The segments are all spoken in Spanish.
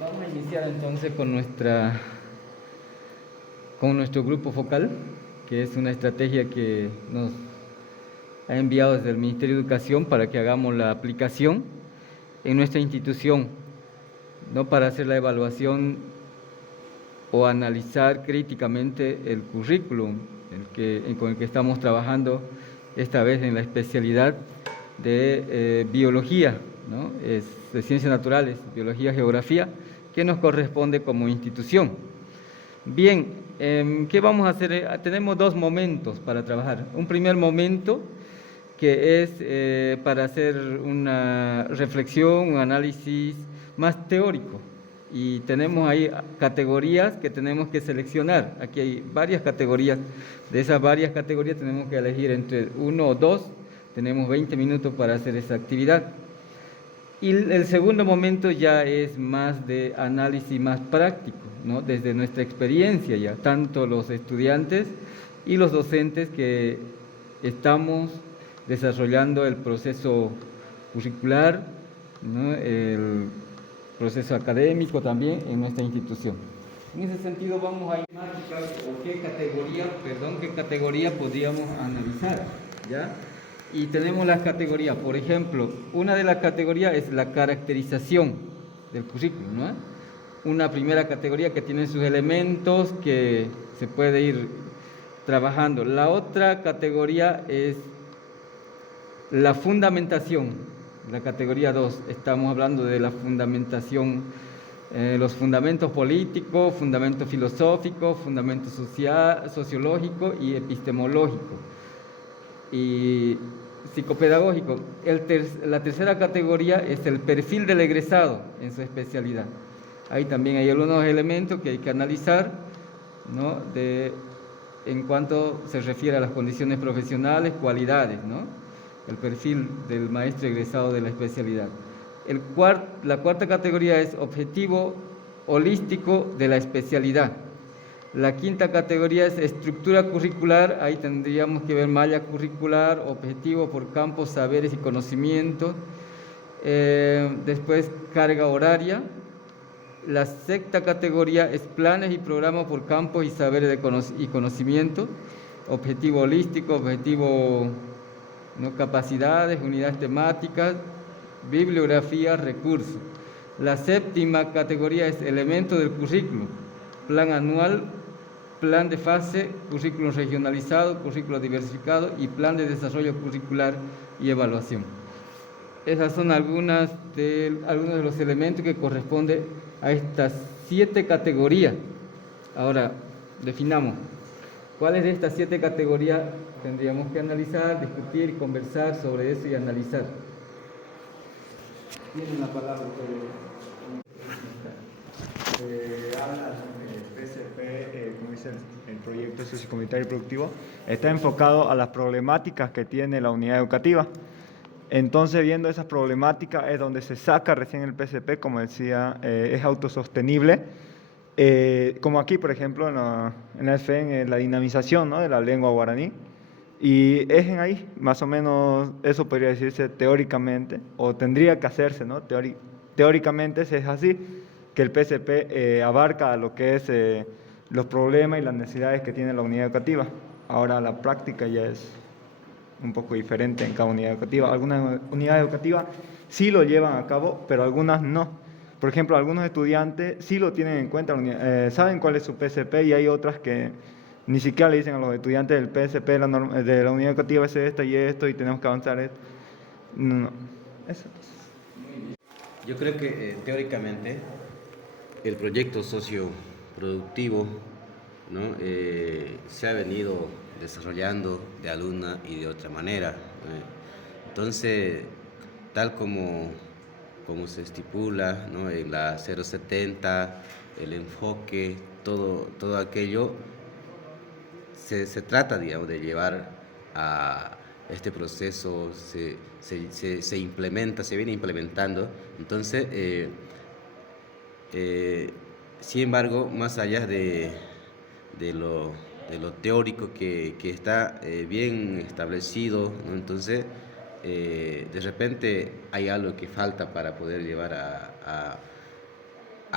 Vamos a iniciar entonces con nuestro grupo focal, que es una estrategia que nos ha enviado desde el Ministerio de Educación para que hagamos la aplicación en nuestra institución, no para hacer la evaluación o analizar críticamente el currículum con el que estamos trabajando esta vez en la especialidad de biología, ¿no? Es de ciencias naturales, biología, geografía, que nos corresponde como institución. Bien, ¿qué vamos a hacer? Tenemos dos momentos para trabajar. Un primer momento que es para hacer una reflexión, un análisis más teórico. Y tenemos ahí categorías que tenemos que seleccionar. Aquí hay varias categorías. De esas varias categorías tenemos que elegir entre uno o dos. Tenemos 20 minutos para hacer esa actividad. Y el segundo momento ya es más de análisis más práctico, ¿no? Desde nuestra experiencia ya, tanto los estudiantes y los docentes que estamos desarrollando el proceso curricular, ¿no? El proceso académico también en nuestra institución. En ese sentido vamos a imaginar qué categoría podríamos analizar, ¿ya? Y tenemos las categorías, por ejemplo, una de las categorías es la caracterización del currículum, ¿no? Una primera categoría que tiene sus elementos que se puede ir trabajando. La otra categoría es la fundamentación, la categoría 2. Estamos hablando de la fundamentación, los fundamentos políticos, fundamentos filosóficos, fundamentos sociológicos y epistemológicos y psicopedagógico. La tercera categoría es el perfil del egresado en su especialidad. Ahí también hay algunos elementos que hay que analizar, ¿no? En cuanto se refiere a las condiciones profesionales, cualidades, ¿no? El perfil del maestro egresado de la especialidad. La cuarta categoría es objetivo holístico de la especialidad. La quinta categoría es estructura curricular, ahí tendríamos que ver malla curricular, objetivo por campos, saberes y conocimientos. Después carga horaria. La sexta categoría es planes y programas por campos y saberes y conocimientos. Objetivo holístico, objetivo, ¿no? Capacidades, unidades temáticas, bibliografía, recursos. La séptima categoría es elementos del currículum, plan anual, plan de fase, currículum regionalizado, currículum diversificado y plan de desarrollo curricular y evaluación. Esas son algunos de los elementos que corresponden a estas 7 categorías. Ahora, definamos cuáles de estas 7 categorías tendríamos que analizar, discutir, conversar sobre eso y analizar. Tienen la palabra ustedes. Habla sobre el PSP, como dice el proyecto sociocomunitario y productivo, está enfocado a las problemáticas que tiene la unidad educativa. Entonces, viendo esas problemáticas es donde se saca recién el PSP, como decía, es autosostenible. Como aquí, por ejemplo, en la FEN, en la dinamización, ¿no?, de la lengua guaraní. Y es en ahí, más o menos, eso podría decirse teóricamente, o tendría que hacerse, ¿no? Teóricamente es así, que el PSP abarca lo que es los problemas y las necesidades que tiene la unidad educativa. Ahora la práctica ya es un poco diferente en cada unidad educativa. Algunas unidades educativas sí lo llevan a cabo, pero algunas no. Por ejemplo, algunos estudiantes sí lo tienen en cuenta, saben cuál es su PSP, y hay otras que ni siquiera le dicen a los estudiantes del PSP de la unidad educativa es esta y esto y tenemos que avanzar esto. No, eso. Yo creo que teóricamente el proyecto socioproductivo, ¿no?, se ha venido desarrollando de alguna y de otra manera. Entonces, tal como se estipula, ¿no?, en la 070, el enfoque, todo aquello, se trata, digamos, de llevar a este proceso, se implementa, se viene implementando. Entonces, sin embargo, más allá de lo teórico que está bien establecido, ¿no? Entonces, de repente hay algo que falta para poder llevar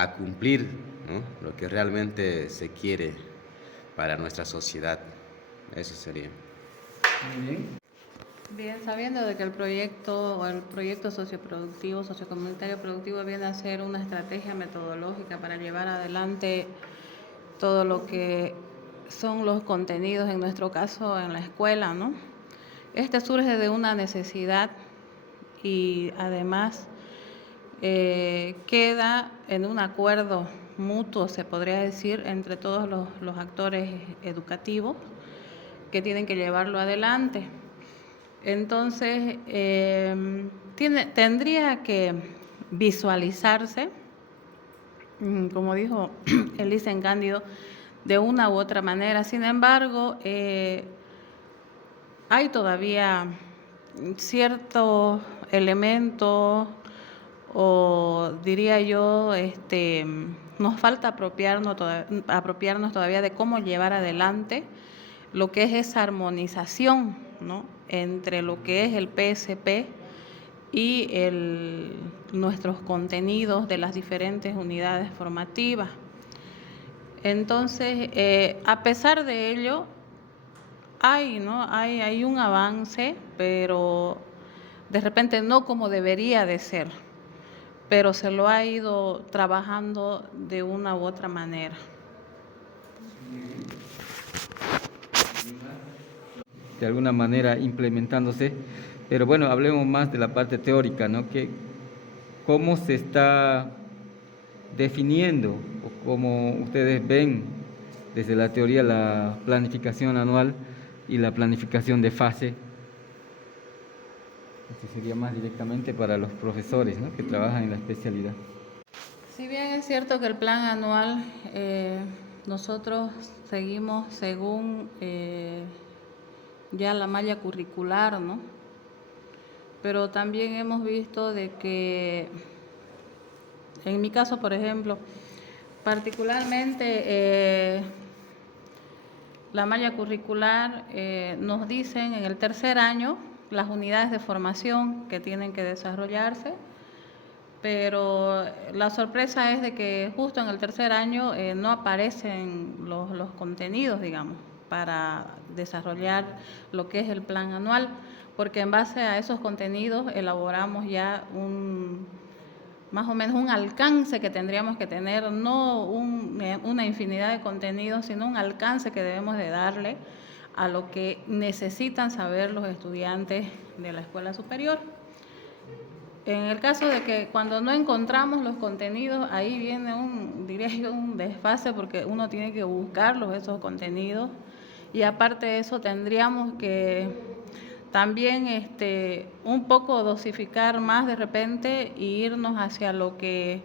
a cumplir, ¿no?, lo que realmente se quiere para nuestra sociedad. Eso sería. Muy bien. Bien, sabiendo de que el proyecto socioproductivo, sociocomunitario productivo viene a ser una estrategia metodológica para llevar adelante todo lo que son los contenidos, en nuestro caso en la escuela, ¿no? Este surge de una necesidad y además queda en un acuerdo mutuo, se podría decir, entre todos los actores educativos que tienen que llevarlo adelante. Entonces, tendría que visualizarse, como dijo Elisen Cándido, de una u otra manera. Sin embargo, hay todavía ciertos elementos, o diría yo, nos falta apropiarnos todavía de cómo llevar adelante lo que es esa armonización, ¿no?, entre lo que es el PSP y nuestros contenidos de las diferentes unidades formativas. Entonces, a pesar de ello, hay un avance, pero de repente no como debería de ser, pero se lo ha ido trabajando de una u otra manera. De alguna manera implementándose, pero bueno, hablemos más de la parte teórica, ¿no? ¿Cómo se está definiendo o cómo ustedes ven desde la teoría la planificación anual y la planificación de fase? Esto sería más directamente para los profesores, ¿no?, que trabajan en la especialidad. Si bien es cierto que el plan anual nosotros seguimos según ya la malla curricular, ¿no?, pero también hemos visto de que, en mi caso, por ejemplo, particularmente la malla curricular nos dicen en el tercer año las unidades de formación que tienen que desarrollarse, pero la sorpresa es de que justo en el tercer año no aparecen los contenidos, digamos, para desarrollar lo que es el plan anual, porque en base a esos contenidos elaboramos ya más o menos un alcance que tendríamos que tener, no una infinidad de contenidos, sino un alcance que debemos de darle a lo que necesitan saber los estudiantes de la escuela superior. En el caso de que cuando no encontramos los contenidos, ahí viene diría yo, un desfase, porque uno tiene que buscarlos, esos contenidos, y aparte de eso tendríamos que también un poco dosificar más de repente e irnos hacia lo que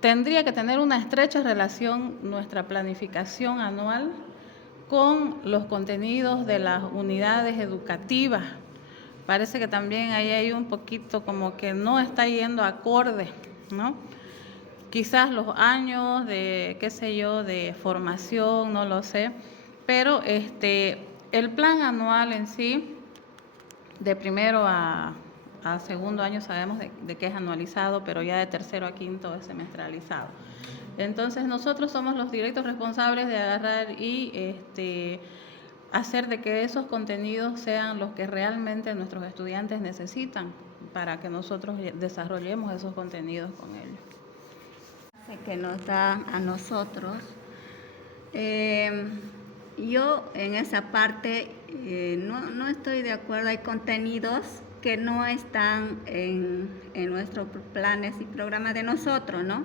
tendría que tener una estrecha relación nuestra planificación anual con los contenidos de las unidades educativas. Parece que también ahí hay un poquito como que no está yendo acorde, ¿no? Quizás los años de, qué sé yo, de formación, no lo sé, pero el plan anual en sí, de primero a segundo año sabemos de que es anualizado, pero ya de tercero a quinto es semestralizado. Entonces nosotros somos los directos responsables de agarrar y hacer de que esos contenidos sean los que realmente nuestros estudiantes necesitan para que nosotros desarrollemos esos contenidos con ellos. Que nos da a nosotros. Yo en esa parte no estoy de acuerdo. Hay contenidos que no están en nuestros planes y programas de nosotros, ¿no?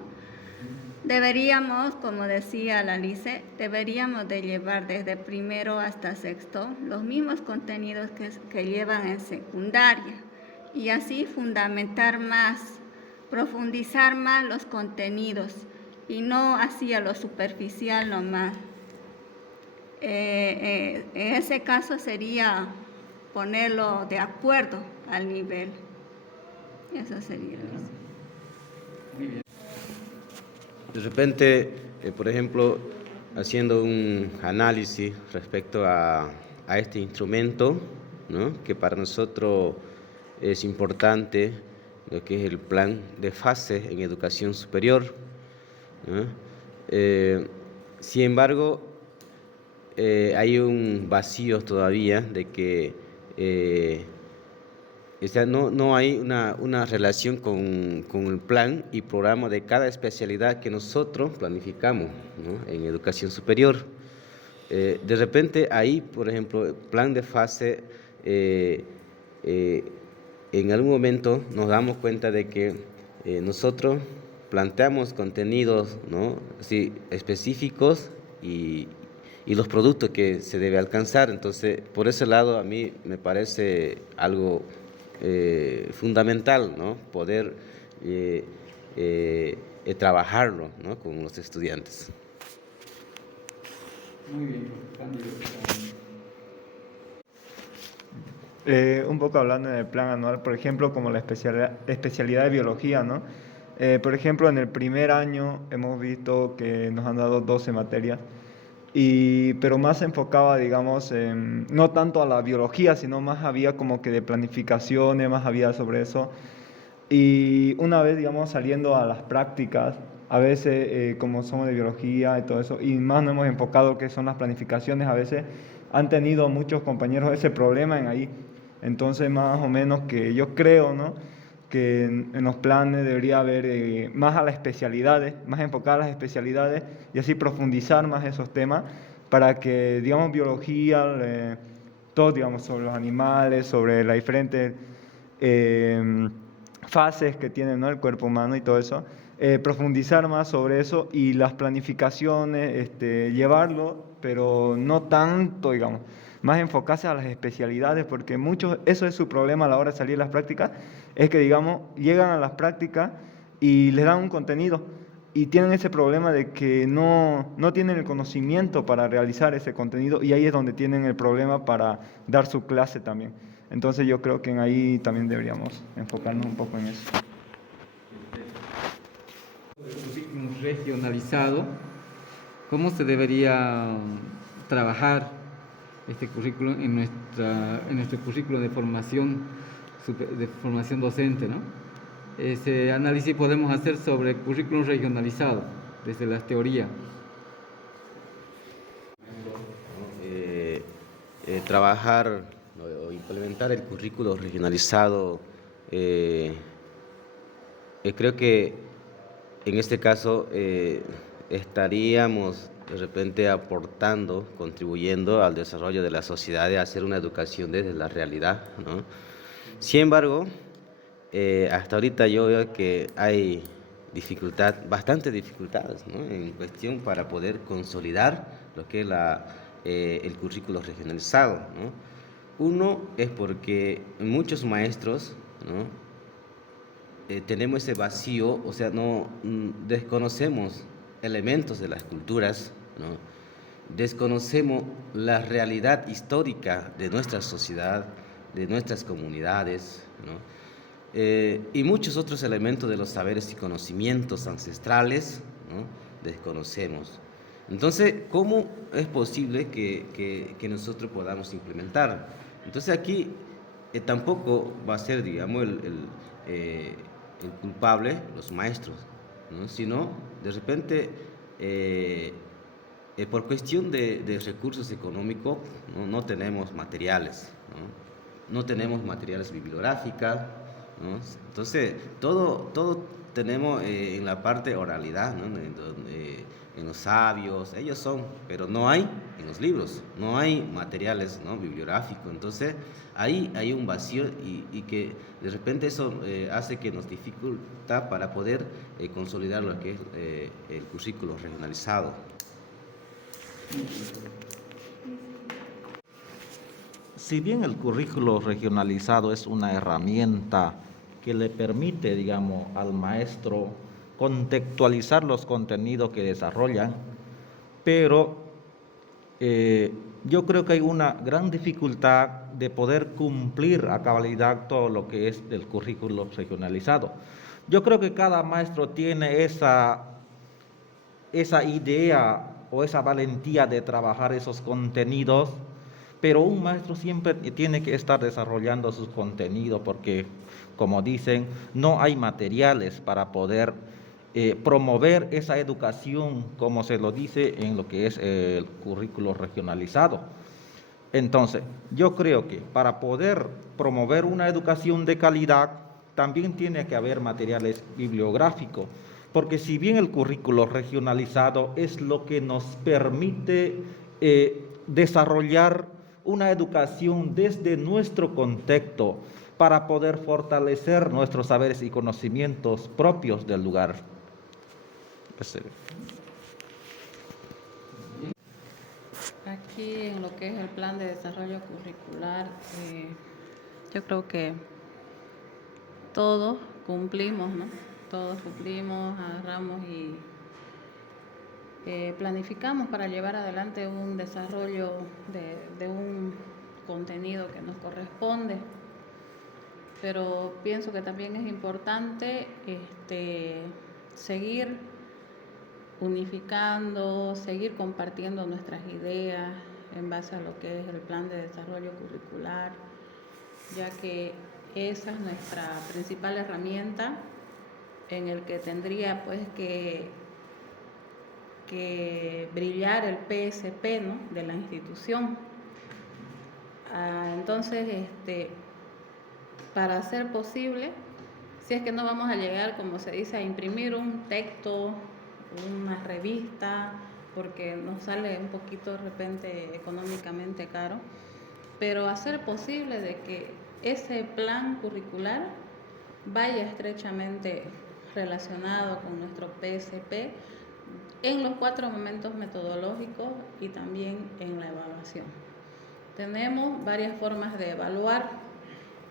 Deberíamos, como decía la Lice, deberíamos de llevar desde primero hasta sexto los mismos contenidos que llevan en secundaria, y así fundamentar más, profundizar más los contenidos y no así a lo superficial nomás. En ese caso sería ponerlo de acuerdo al nivel. Eso sería. De repente, por ejemplo, haciendo un análisis respecto a este instrumento, ¿no?, que para nosotros es importante lo que es el plan de fase en educación superior, ¿no? Sin embargo, hay un vacío todavía de que o sea, no hay una relación con el plan y programa de cada especialidad que nosotros planificamos, ¿no? En educación superior. De repente ahí, por ejemplo, el plan de fase, en algún momento nos damos cuenta de que nosotros planteamos contenidos, ¿no? Sí, específicos y los productos que se debe alcanzar. Entonces, por ese lado a mí me parece algo fundamental, ¿no? Poder trabajarlo, ¿no? Con los estudiantes. Muy bien, Un poco hablando en el plan anual, por ejemplo, como la especialidad de biología, ¿no? Por ejemplo, en el primer año hemos visto que nos han dado 12 materias, pero más se enfocaba, digamos, no tanto a la biología, sino más había como que de planificaciones, más había sobre eso. Y una vez, digamos, saliendo a las prácticas, a veces como somos de biología y todo eso, y más nos hemos enfocado que son las planificaciones, a veces han tenido muchos compañeros ese problema en ahí. Entonces, más o menos que yo creo, ¿no?, que en los planes debería haber más a las especialidades, más enfocadas a las especialidades y así profundizar más esos temas para que, digamos, biología, todo, digamos, sobre los animales, sobre las diferentes fases que tiene, ¿no?, el cuerpo humano y todo eso, profundizar más sobre eso y las planificaciones, llevarlo, pero no tanto, digamos, más enfocarse a las especialidades, porque muchos, eso es su problema a la hora de salir a las prácticas, es que, digamos, llegan a las prácticas y les dan un contenido y tienen ese problema de que no tienen el conocimiento para realizar ese contenido y ahí es donde tienen el problema para dar su clase también. Entonces yo creo que en ahí también deberíamos enfocarnos un poco en eso. El currículum regionalizado, ¿cómo se debería trabajar este currículum en nuestro currículum de formación docente, ¿no? Ese análisis podemos hacer sobre el currículum regionalizado, desde la teoría. Trabajar o implementar el currículo regionalizado, creo que en este caso estaríamos de repente aportando, contribuyendo al desarrollo de la sociedad, de hacer una educación desde la realidad, ¿no? Sin embargo, hasta ahorita yo veo que hay bastantes dificultades, ¿no?, en cuestión para poder consolidar lo que es el currículo regionalizado, ¿no? Uno es porque muchos maestros, ¿no?, tenemos ese vacío, o sea, desconocemos elementos de las culturas, ¿no?, desconocemos la realidad histórica de nuestra sociedad, de nuestras comunidades, ¿no?, y muchos otros elementos de los saberes y conocimientos ancestrales, ¿no?, desconocemos. Entonces, ¿cómo es posible que nosotros podamos implementar? Entonces aquí tampoco va a ser, digamos, el culpable los maestros, ¿no?, sino de repente por cuestión de recursos económicos no tenemos materiales, no tenemos materiales bibliográficos, ¿no? Entonces todo tenemos en la parte oralidad, ¿no?, en los sabios, ellos son, pero no hay en los libros, no hay materiales, ¿no?, bibliográficos. Entonces ahí hay un vacío y que de repente eso hace que nos dificulta para poder consolidar lo que es el currículo regionalizado. Si bien el currículo regionalizado es una herramienta que le permite, digamos, al maestro contextualizar los contenidos que desarrollan, pero yo creo que hay una gran dificultad de poder cumplir a cabalidad todo lo que es el currículo regionalizado. Yo creo que cada maestro tiene esa idea o esa valentía de trabajar esos contenidos, pero un maestro siempre tiene que estar desarrollando sus contenidos porque, como dicen, no hay materiales para poder promover esa educación, como se lo dice en lo que es el currículo regionalizado. Entonces, yo creo que para poder promover una educación de calidad, también tiene que haber materiales bibliográficos, porque si bien el currículo regionalizado es lo que nos permite desarrollar una educación desde nuestro contexto para poder fortalecer nuestros saberes y conocimientos propios del lugar. Aquí en lo que es el plan de desarrollo curricular, yo creo que todos cumplimos, ¿no? Todos cumplimos, agarramos y planificamos para llevar adelante un desarrollo de un contenido que nos corresponde. Pero pienso que también es importante seguir unificando, seguir compartiendo nuestras ideas en base a lo que es el plan de desarrollo curricular, ya que esa es nuestra principal herramienta en el que tendría pues que brillar el PSP, ¿no?, de la institución. Entonces, para hacer posible, si es que no vamos a llegar, como se dice, a imprimir un texto, una revista, porque nos sale un poquito de repente económicamente caro, pero hacer posible de que ese plan curricular vaya estrechamente relacionado con nuestro PSP en los 4 momentos metodológicos y también en la evaluación. Tenemos varias formas de evaluar.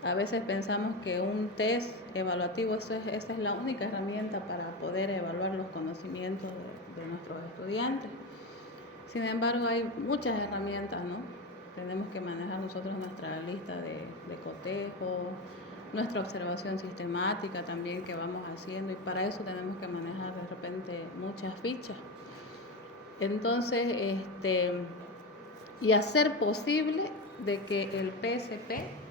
A veces pensamos que un test evaluativo, esa es la única herramienta para poder evaluar los conocimientos de nuestros estudiantes. Sin embargo, hay muchas herramientas, ¿no? Tenemos que manejar nosotros nuestra lista de cotejo, nuestra observación sistemática también que vamos haciendo, y para eso tenemos que manejar de repente muchas fichas. Entonces, y hacer posible de que el PSP,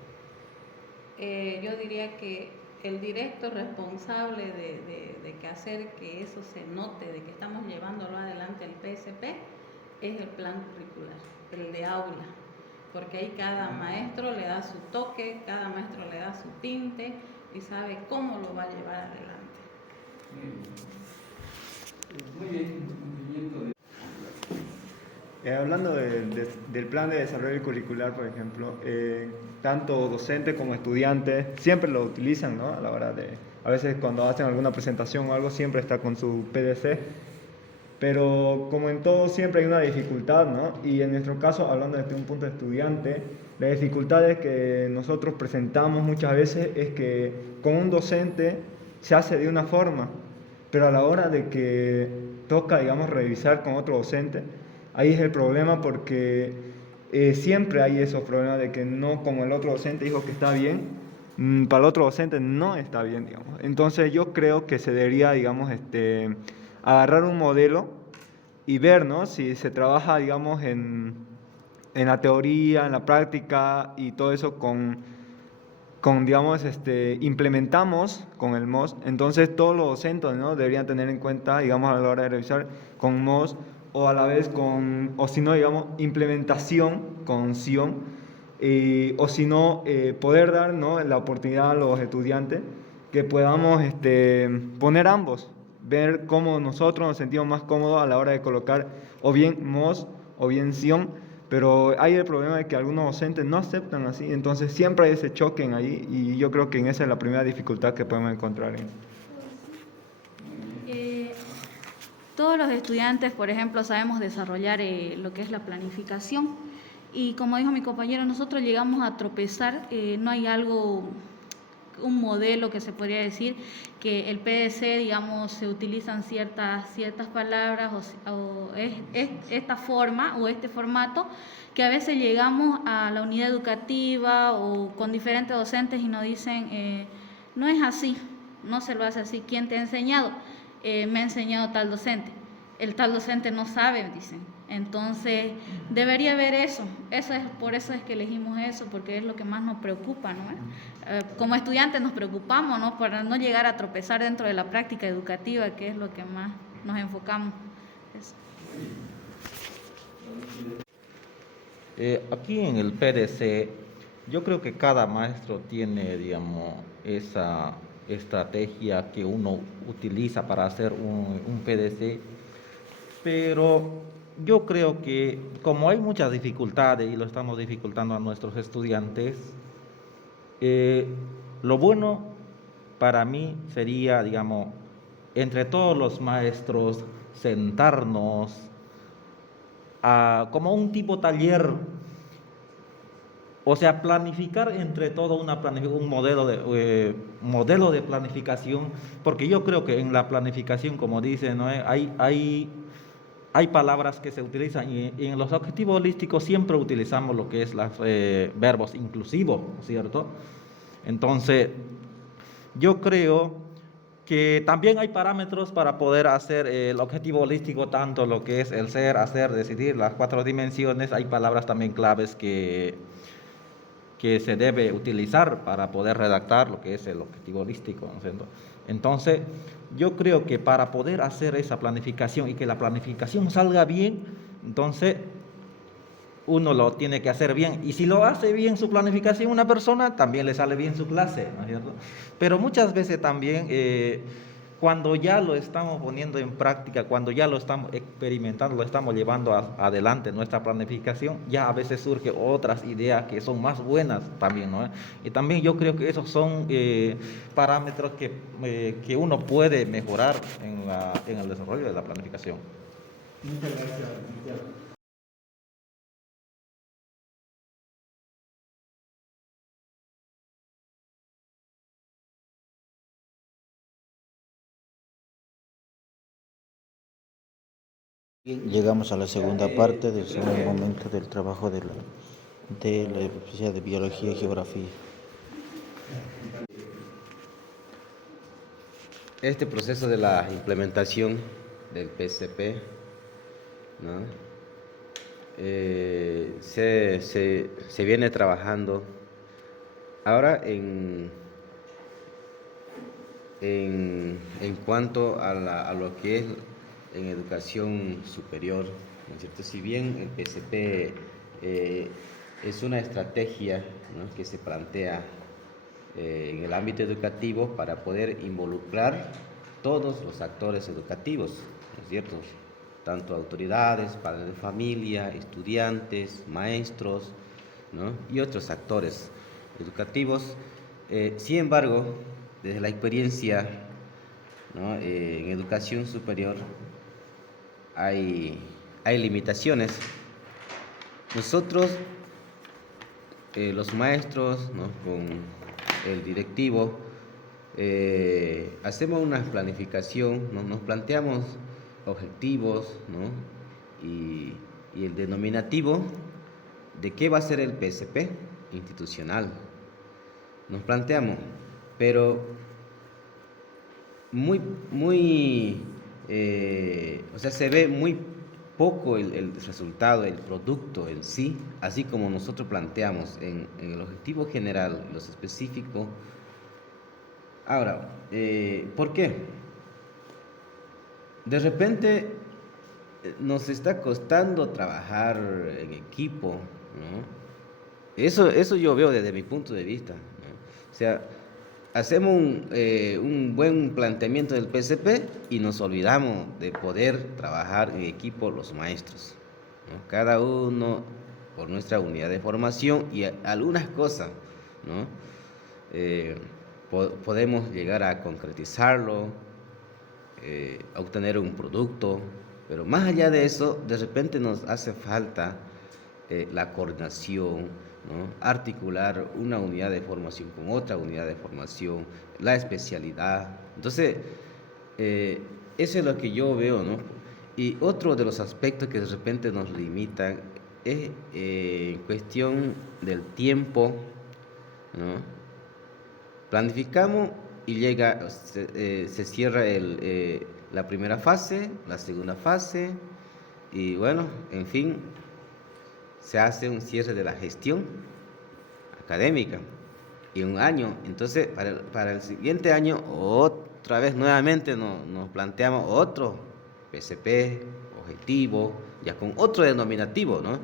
yo diría que el directo responsable de que hacer que eso se note, de que estamos llevándolo adelante el PSP, es el plan curricular, el de aula, porque ahí cada maestro le da su toque, cada maestro le da su tinte y sabe cómo lo va a llevar adelante. Muy bien. Hablando del plan de desarrollo curricular, por ejemplo, tanto docentes como estudiantes siempre lo utilizan, ¿no? A la hora a veces cuando hacen alguna presentación o algo, siempre está con su PDC. Pero como en todo, siempre hay una dificultad, ¿no? Y en nuestro caso, hablando desde un punto de estudiante, la dificultad que nosotros presentamos muchas veces es que con un docente se hace de una forma, pero a la hora de que toca, digamos, revisar con otro docente, ahí es el problema, porque siempre hay esos problemas de que no, como el otro docente dijo que está bien, para el otro docente no está bien, digamos. Entonces yo creo que se debería, digamos, agarrar un modelo y ver, ¿no?, si se trabaja, digamos, en la teoría, en la práctica y todo eso digamos, implementamos con el MOS. Entonces todos los docentes, ¿no?, deberían tener en cuenta, digamos, a la hora de revisar con MOS, o a la vez o si no, digamos, implementación con SION, o si no, poder dar, ¿no?, la oportunidad a los estudiantes que podamos poner ambos, ver cómo nosotros nos sentimos más cómodos a la hora de colocar o bien MOS o bien SION, pero hay el problema de que algunos docentes no aceptan así, entonces siempre hay ese choque ahí, y yo creo que esa es la primera dificultad que podemos encontrar. Todos los estudiantes, por ejemplo, sabemos desarrollar lo que es la planificación, y como dijo mi compañero, nosotros llegamos a tropezar, no hay un modelo que se podría decir que el PDC, digamos, se utilizan ciertas palabras o esta forma o este formato, que a veces llegamos a la unidad educativa o con diferentes docentes y nos dicen, no es así, no se lo hace así. ¿Quién te ha enseñado? Me ha enseñado tal docente. el tal docente no sabe, dicen. Entonces, debería haber eso. Por eso es que elegimos eso, porque es lo que más nos preocupa, ¿no? Como estudiantes nos preocupamos, ¿no? Para no llegar a tropezar dentro de la práctica educativa, que es lo que más nos enfocamos. Eso. Aquí en el PDC, yo creo que cada maestro tiene, digamos, esa estrategia que uno utiliza para hacer un PDC, pero yo creo que como hay muchas dificultades y lo estamos dificultando a nuestros estudiantes, lo bueno para mí sería, digamos, entre todos los maestros sentarnos como un tipo taller, o sea, planificar entre todo un modelo de planificación, porque yo creo que en la planificación, como dicen, ¿no? Hay palabras que se utilizan y en los objetivos holísticos siempre utilizamos lo que es los verbos inclusivos, ¿cierto? Entonces, yo creo que también hay parámetros para poder hacer el objetivo holístico, tanto lo que es el ser, hacer, decidir, las 4 dimensiones. Hay palabras también claves que se debe utilizar para poder redactar lo que es el objetivo holístico, ¿no es cierto? Entonces, yo creo que para poder hacer esa planificación y que la planificación salga bien, entonces uno lo tiene que hacer bien. Y si lo hace bien su planificación una persona, también le sale bien su clase, ¿no es cierto? Pero muchas veces también, cuando ya lo estamos poniendo en práctica, cuando ya lo estamos experimentando, lo estamos llevando adelante nuestra planificación, ya a veces surgen otras ideas que son más buenas también, ¿no? Y también yo creo que esos son parámetros que uno puede mejorar en el desarrollo de la planificación. Muchas gracias, licenciado. Bien, llegamos a la segunda parte del segundo momento del trabajo de la especialidad de Biología y Geografía. Este proceso de la implementación del PSP, ¿no? Se viene trabajando ahora en cuanto a lo que es en educación superior, ¿no es cierto? Si bien el PSP es una estrategia, ¿no?, que se plantea en el ámbito educativo para poder involucrar todos los actores educativos, ¿no es cierto? Tanto autoridades, padres de familia, estudiantes, maestros, ¿no?, y otros actores educativos. Sin embargo, desde la experiencia, ¿no?, en educación superior hay limitaciones. Nosotros, los maestros, ¿no?, con el directivo, hacemos una planificación, ¿no?, nos planteamos objetivos, ¿no?, y el denominativo de qué va a ser el PSP institucional. Nos planteamos, pero o sea, se ve muy poco el resultado, el producto en sí, así como nosotros planteamos en el objetivo general, los específicos. Ahora, ¿por qué? De repente nos está costando trabajar en equipo, ¿no? Eso yo veo desde mi punto de vista, ¿no? O sea, hacemos un buen planteamiento del PSP y nos olvidamos de poder trabajar en equipo los maestros, ¿no? Cada uno por nuestra unidad de formación y algunas cosas, ¿no? Podemos llegar a concretizarlo, a obtener un producto, pero más allá de eso, de repente nos hace falta la coordinación, ¿no?, articular una unidad de formación con otra unidad de formación, la especialidad. Entonces, eso es lo que yo veo, ¿no? Y otro de los aspectos que de repente nos limitan es cuestión del tiempo, ¿no? Planificamos y se cierra la primera fase, la segunda fase, y bueno, en fin, se hace un cierre de la gestión académica y un año. Entonces, para el siguiente año, otra vez nuevamente nos planteamos otro PCP, objetivo, ya con otro denominativo, ¿no?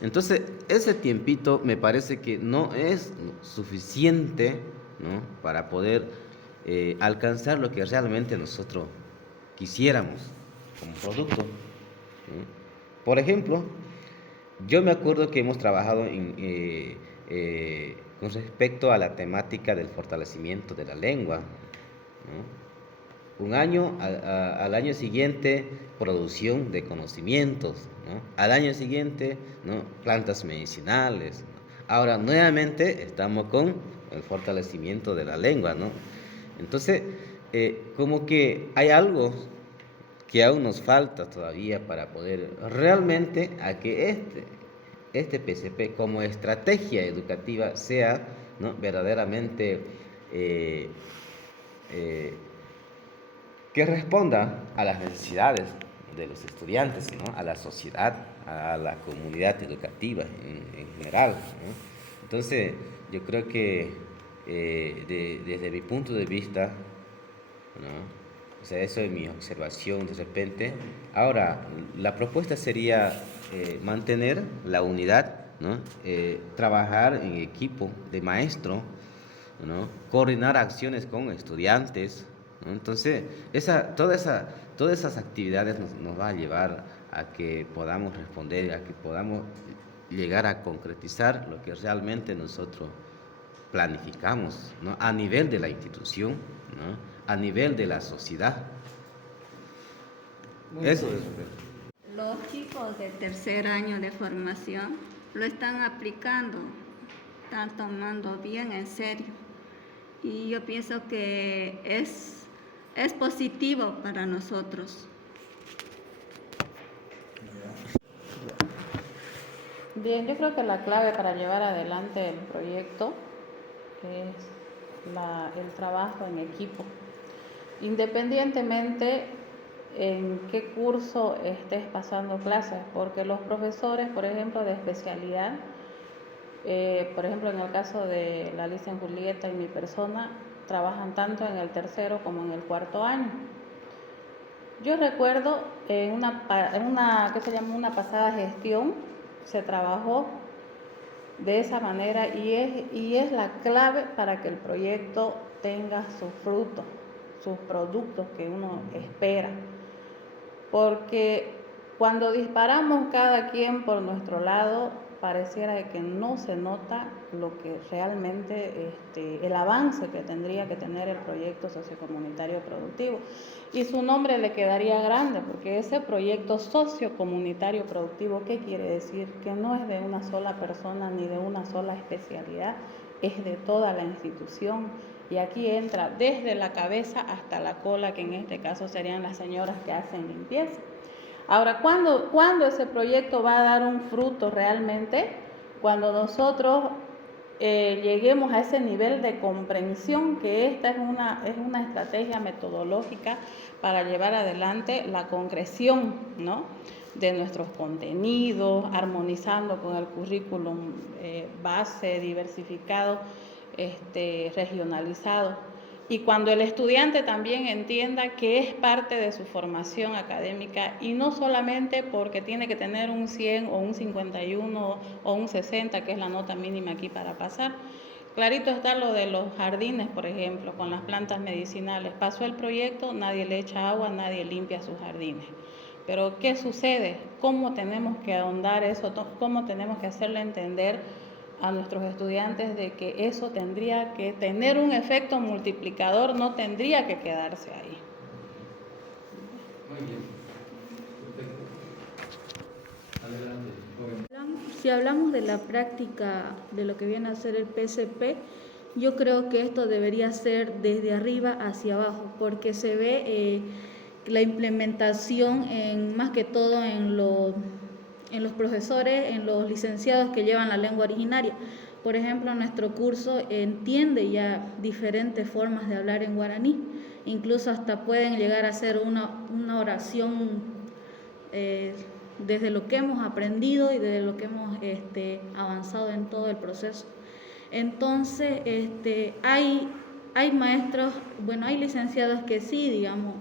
Entonces, ese tiempito me parece que no es suficiente, ¿no?, para poder alcanzar lo que realmente nosotros quisiéramos como producto, ¿no? Por ejemplo, yo me acuerdo que hemos trabajado con respecto a la temática del fortalecimiento de la lengua, ¿no? Un año, al año siguiente, producción de conocimientos, ¿no? Al año siguiente, ¿no?, plantas medicinales. Ahora, nuevamente, estamos con el fortalecimiento de la lengua, ¿no? Entonces, como que hay algo que aún nos falta todavía para poder realmente a que este PCP como estrategia educativa sea, ¿no?, verdaderamente que responda a las necesidades de los estudiantes, ¿no?, a la sociedad, a la comunidad educativa en general, ¿no? Entonces, yo creo que desde mi punto de vista, ¿no?, o sea, eso es mi observación de repente. Ahora, la propuesta sería mantener la unidad, ¿no?, trabajar en equipo de maestro, ¿no?, coordinar acciones con estudiantes, ¿no? Entonces, todas esas actividades nos va a llevar a que podamos responder, a que podamos llegar a concretizar lo que realmente nosotros planificamos, ¿no?, a nivel de la institución, ¿no?, a nivel de la sociedad. Eso es. Los chicos de tercer año de formación lo están aplicando, están tomando bien en serio. Y yo pienso que es positivo para nosotros. Bien, yo creo que la clave para llevar adelante el proyecto es el trabajo en equipo. Independientemente en qué curso estés pasando clases, porque los profesores, por ejemplo, de especialidad, por ejemplo, en el caso de la Alicia en Julieta y mi persona, trabajan tanto en el tercero como en el cuarto año. Yo recuerdo en una pasada gestión se trabajó de esa manera y es la clave para que el proyecto tenga sus frutos, sus productos que uno espera. Porque cuando disparamos cada quien por nuestro lado, pareciera que no se nota lo que realmente, el avance que tendría que tener el proyecto sociocomunitario productivo. Y su nombre le quedaría grande, porque ese proyecto sociocomunitario productivo, ¿qué quiere decir? Que no es de una sola persona ni de una sola especialidad, es de toda la institución. Y aquí entra desde la cabeza hasta la cola, que en este caso serían las señoras que hacen limpieza. Ahora, ¿cuándo ese proyecto va a dar un fruto realmente? Cuando nosotros lleguemos a ese nivel de comprensión, que esta es una estrategia metodológica para llevar adelante la concreción, ¿no?, de nuestros contenidos, armonizando con el currículum base, diversificado, regionalizado. Y cuando el estudiante también entienda que es parte de su formación académica y no solamente porque tiene que tener un 100 o un 51 o un 60, que es la nota mínima aquí para pasar. Clarito está lo de los jardines, por ejemplo, con las plantas medicinales. Pasó el proyecto, nadie le echa agua, nadie limpia sus jardines. Pero ¿qué sucede? ¿Cómo tenemos que ahondar eso? ¿Cómo tenemos que hacerle entender a nuestros estudiantes de que eso tendría que tener un efecto multiplicador, no tendría que quedarse ahí? Muy bien. Perfecto. Adelante. Si hablamos de la práctica de lo que viene a ser el PCP, yo creo que esto debería ser desde arriba hacia abajo, porque se ve la implementación más que todo en los profesores, en los licenciados que llevan la lengua originaria, Por ejemplo, nuestro curso entiende ya diferentes formas de hablar en guaraní, incluso hasta pueden llegar a hacer una oración desde lo que hemos aprendido y desde lo que hemos avanzado en todo el proceso. Entonces, hay maestros, bueno, hay licenciados que sí, digamos,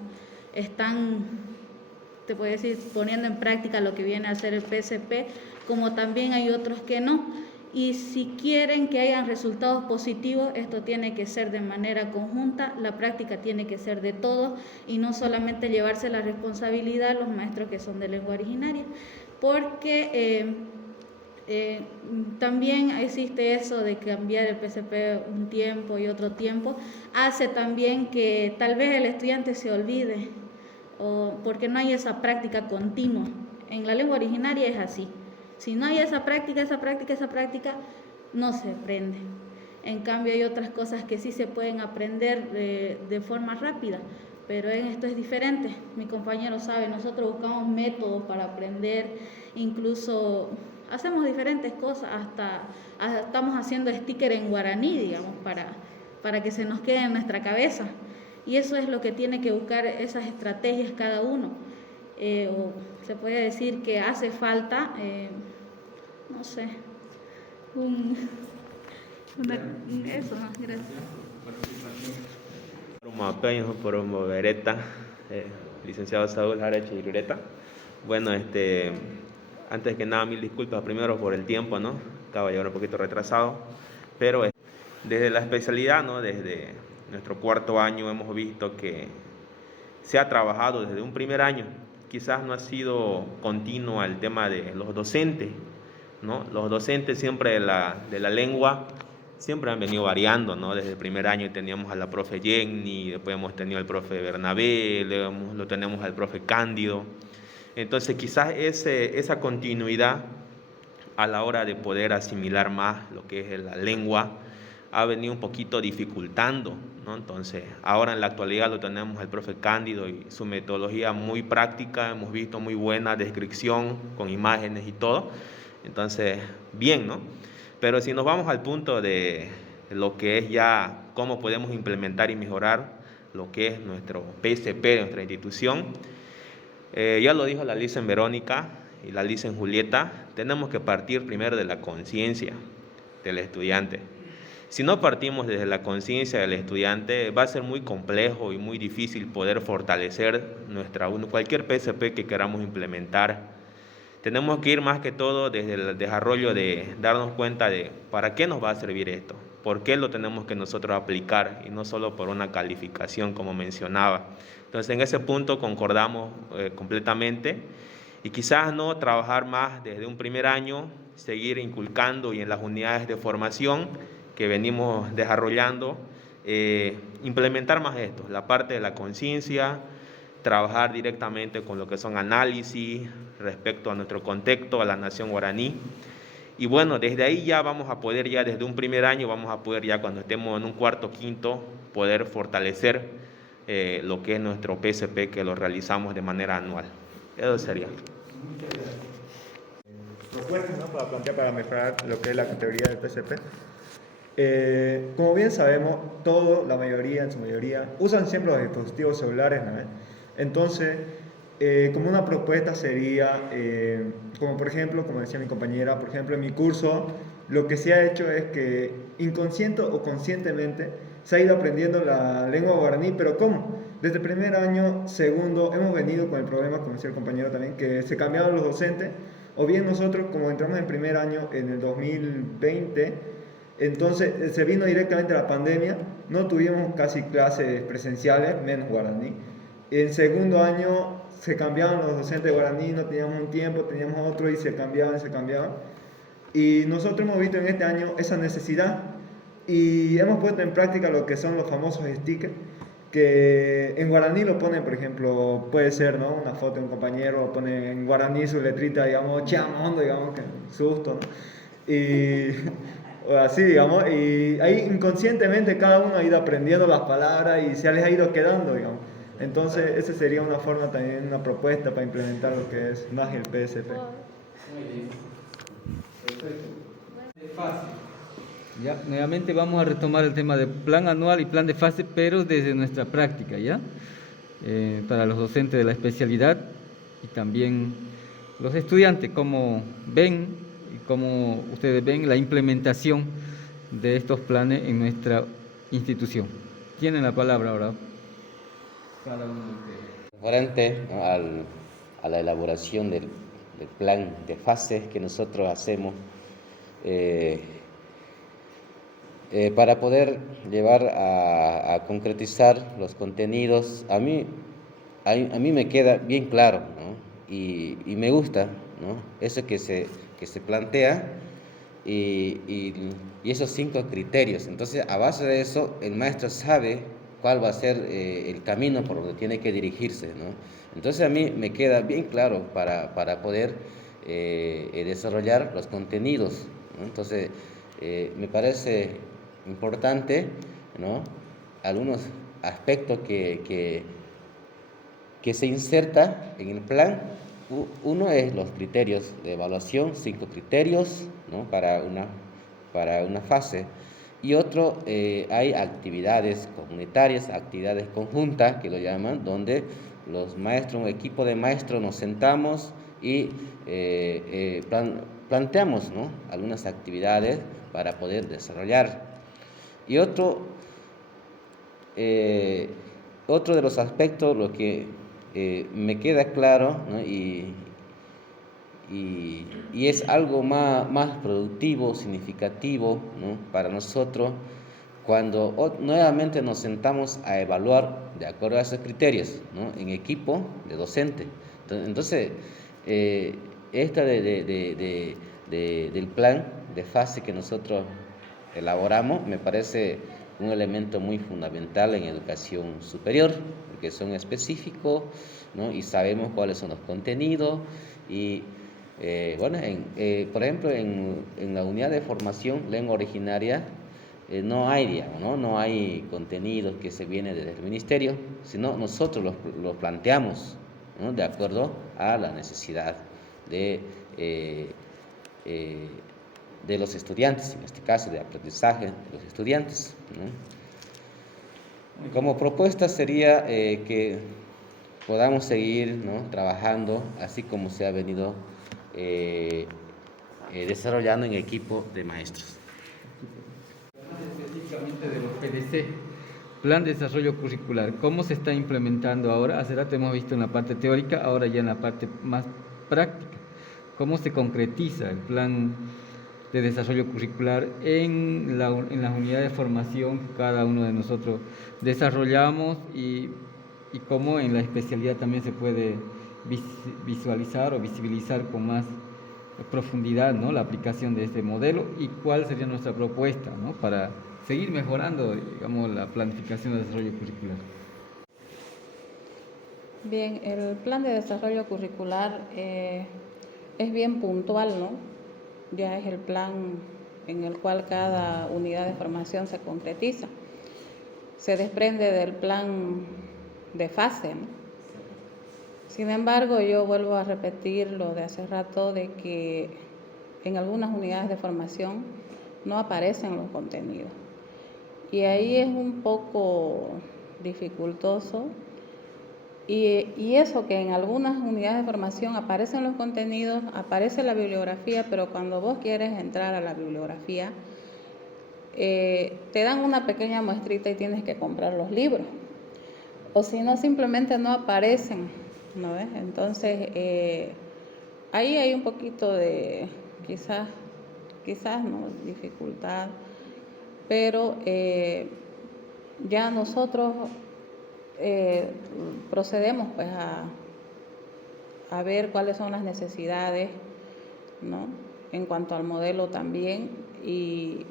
están, te puedo decir, poniendo en práctica lo que viene a ser el PSP, como también hay otros que no. Y si quieren que hayan resultados positivos, esto tiene que ser de manera conjunta, la práctica tiene que ser de todos y no solamente llevarse la responsabilidad a los maestros que son de lengua originaria, porque también existe eso de cambiar el PSP un tiempo y otro tiempo, hace también que tal vez el estudiante se olvide, porque no hay esa práctica continua. En la lengua originaria es así. Si no hay esa práctica, no se aprende. En cambio hay otras cosas que sí se pueden aprender de forma rápida, pero en esto es diferente. Mi compañero sabe, nosotros buscamos métodos para aprender, incluso hacemos diferentes cosas, hasta estamos haciendo sticker en guaraní, digamos, para que se nos quede en nuestra cabeza. Y eso es lo que tiene que buscar esas estrategias cada uno. O se puede decir que hace falta, no sé, eso, ¿no? Gracias. Por Vereta, licenciado Saúl Jara Chirureta. Bueno, antes que nada, mil disculpas primero por el tiempo, ¿no? Acabo de llegar un poquito retrasado, pero desde la especialidad, ¿no? Desde nuestro cuarto año hemos visto que se ha trabajado desde un primer año. Quizás no ha sido continuo el tema de los docentes, ¿no? Los docentes siempre de la lengua siempre han venido variando, ¿no? Desde el primer año teníamos a la profe Jenny, después hemos tenido al profe Bernabé, lo tenemos al profe Cándido. Entonces quizás esa continuidad a la hora de poder asimilar más lo que es la lengua ha venido un poquito dificultando, ¿no? Entonces ahora en la actualidad lo tenemos al profe Cándido y su metodología muy práctica, hemos visto muy buena descripción con imágenes y todo. Entonces, bien, ¿no? Pero si nos vamos al punto de lo que es ya cómo podemos implementar y mejorar lo que es nuestro PSP, nuestra institución, ya lo dijo la licen Verónica y la licen Julieta, tenemos que partir primero de la conciencia del estudiante. Si no partimos desde la conciencia del estudiante, va a ser muy complejo y muy difícil poder fortalecer cualquier PSP que queramos implementar. Tenemos que ir más que todo desde el desarrollo de darnos cuenta de para qué nos va a servir esto, por qué lo tenemos que nosotros aplicar y no solo por una calificación como mencionaba. Entonces en ese punto concordamos completamente y quizás no trabajar más desde un primer año, seguir inculcando y en las unidades de formación que venimos desarrollando, implementar más esto, la parte de la conciencia, trabajar directamente con lo que son análisis respecto a nuestro contexto, a la nación guaraní. Y bueno, desde ahí ya vamos a poder, ya desde un primer año, vamos a poder ya cuando estemos en un cuarto, quinto, poder fortalecer lo que es nuestro PSP, que lo realizamos de manera anual. Eso sería. Propuestas, ¿no? Para plantear, para mejorar lo que es la categoría del PSP. Como bien sabemos, la mayoría, en su mayoría, usan siempre los dispositivos celulares, ¿no? Entonces, como una propuesta sería, como por ejemplo, como decía mi compañera, por ejemplo en mi curso, lo que se ha hecho es que inconsciente o conscientemente se ha ido aprendiendo la lengua guaraní, pero ¿cómo? Desde el primer año, segundo, hemos venido con el problema, como decía el compañero también, que se cambiaron los docentes, o bien nosotros, como entramos en primer año en el 2020, entonces se vino directamente la pandemia, no tuvimos casi clases presenciales, menos guaraní. En segundo año se cambiaban los docentes de guaraní, no teníamos un tiempo, teníamos otro y se cambiaban. Y nosotros hemos visto en este año esa necesidad y hemos puesto en práctica lo que son los famosos stickers, que en guaraní lo ponen, por ejemplo, puede ser, ¿no? Una foto de un compañero, pone en guaraní su letrita, digamos, chamondo, digamos, que susto, ¿no? Y así, digamos, y ahí inconscientemente cada uno ha ido aprendiendo las palabras y se les ha ido quedando, digamos. Entonces, esa sería una forma también, una propuesta para implementar lo que es más el PSP. Muy bien. Perfecto. Es fácil. Ya, nuevamente vamos a retomar el tema de plan anual y plan de fase, pero desde nuestra práctica, ¿ya? Para los docentes de la especialidad y también los estudiantes, cómo ven y cómo ustedes ven la implementación de estos planes en nuestra institución. Tienen la palabra ahora. Cada uno de ustedes. Referente, ¿no?, a la elaboración del plan de fases que nosotros hacemos para poder llevar a concretizar los contenidos, a mí me queda bien claro, ¿no? y me gusta, ¿no?, eso que se plantea y esos 5 criterios. Entonces, a base de eso, el maestro sabe cuál va a ser el camino por donde tiene que dirigirse, ¿no? Entonces, a mí me queda bien claro para poder desarrollar los contenidos, ¿no? Entonces, me parece importante, ¿no?, algunos aspectos que se inserta en el plan. Uno es los criterios de evaluación, 5 criterios, ¿no?, para una fase. Y otro, hay actividades comunitarias, actividades conjuntas, que lo llaman, donde los maestros, un equipo de maestros, nos sentamos y planteamos, ¿no?, algunas actividades para poder desarrollar. Y otro de los aspectos, lo que me queda claro, ¿no?, y es algo más productivo, significativo, ¿no?, para nosotros, cuando nuevamente nos sentamos a evaluar de acuerdo a esos criterios, ¿no?, en equipo de docente. Entonces, esta del plan de fase que nosotros elaboramos me parece un elemento muy fundamental en educación superior, porque son específicos, ¿no?, y sabemos cuáles son los contenidos. Y por ejemplo, en la unidad de formación lengua originaria no hay, digamos, no hay contenidos que se vienen desde el ministerio, sino nosotros los planteamos, ¿no?, de acuerdo a la necesidad de los estudiantes, en este caso de aprendizaje de los estudiantes, ¿no? Como propuesta sería que podamos seguir, ¿no?, trabajando así como se ha venido desarrollando en equipo de maestros. Específicamente de los PDC, Plan de Desarrollo Curricular, ¿cómo se está implementando ahora? Hace rato hemos visto en la parte teórica, ahora ya en la parte más práctica. ¿Cómo se concretiza el plan de desarrollo curricular en las unidades de formación que cada uno de nosotros desarrollamos y cómo en la especialidad también se puede visualizar o visibilizar con más profundidad, ¿no?, la aplicación de este modelo y cuál sería nuestra propuesta, ¿no?, para seguir mejorando, digamos, la planificación de desarrollo curricular? Bien, el plan de desarrollo curricular es bien puntual, ¿no? Ya es el plan en el cual cada unidad de formación se concretiza. Se desprende del plan de fase, ¿no? Sin embargo, yo vuelvo a repetir lo de hace rato, de que en algunas unidades de formación no aparecen los contenidos. Y ahí es un poco dificultoso. Y eso que en algunas unidades de formación aparecen los contenidos, aparece la bibliografía, pero cuando vos quieres entrar a la bibliografía, te dan una pequeña muestrita y tienes que comprar los libros. O si no, simplemente no aparecen, ¿no ves? Entonces, ahí hay un poquito de, quizás no, dificultad, pero ya nosotros procedemos pues a ver cuáles son las necesidades, ¿no?, en cuanto al modelo también, y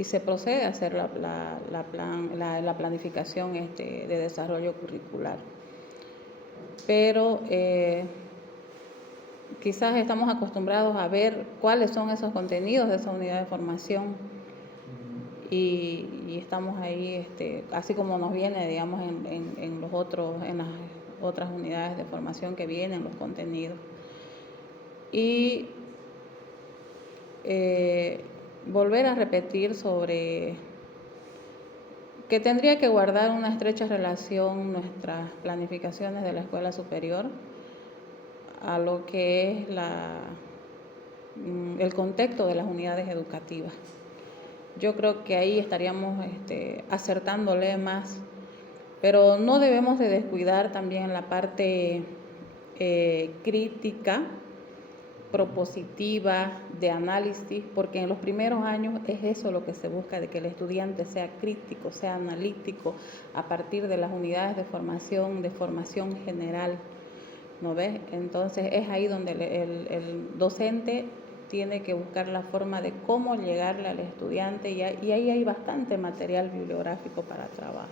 se procede a hacer la planificación de desarrollo curricular. Pero quizás estamos acostumbrados a ver cuáles son esos contenidos de esa unidad de formación y estamos ahí, así como nos viene, digamos, en las otras unidades de formación que vienen los contenidos. Y volver a repetir sobre que tendría que guardar una estrecha relación nuestras planificaciones de la escuela superior a lo que es el contexto de las unidades educativas. Yo creo que ahí estaríamos acertándole más, pero no debemos de descuidar también la parte crítica, propositiva, de análisis, porque en los primeros años es eso lo que se busca, de que el estudiante sea crítico, sea analítico, a partir de las unidades de formación general, ¿no ves? Entonces es ahí donde el docente tiene que buscar la forma de cómo llegarle al estudiante y ahí hay bastante material bibliográfico para trabajar.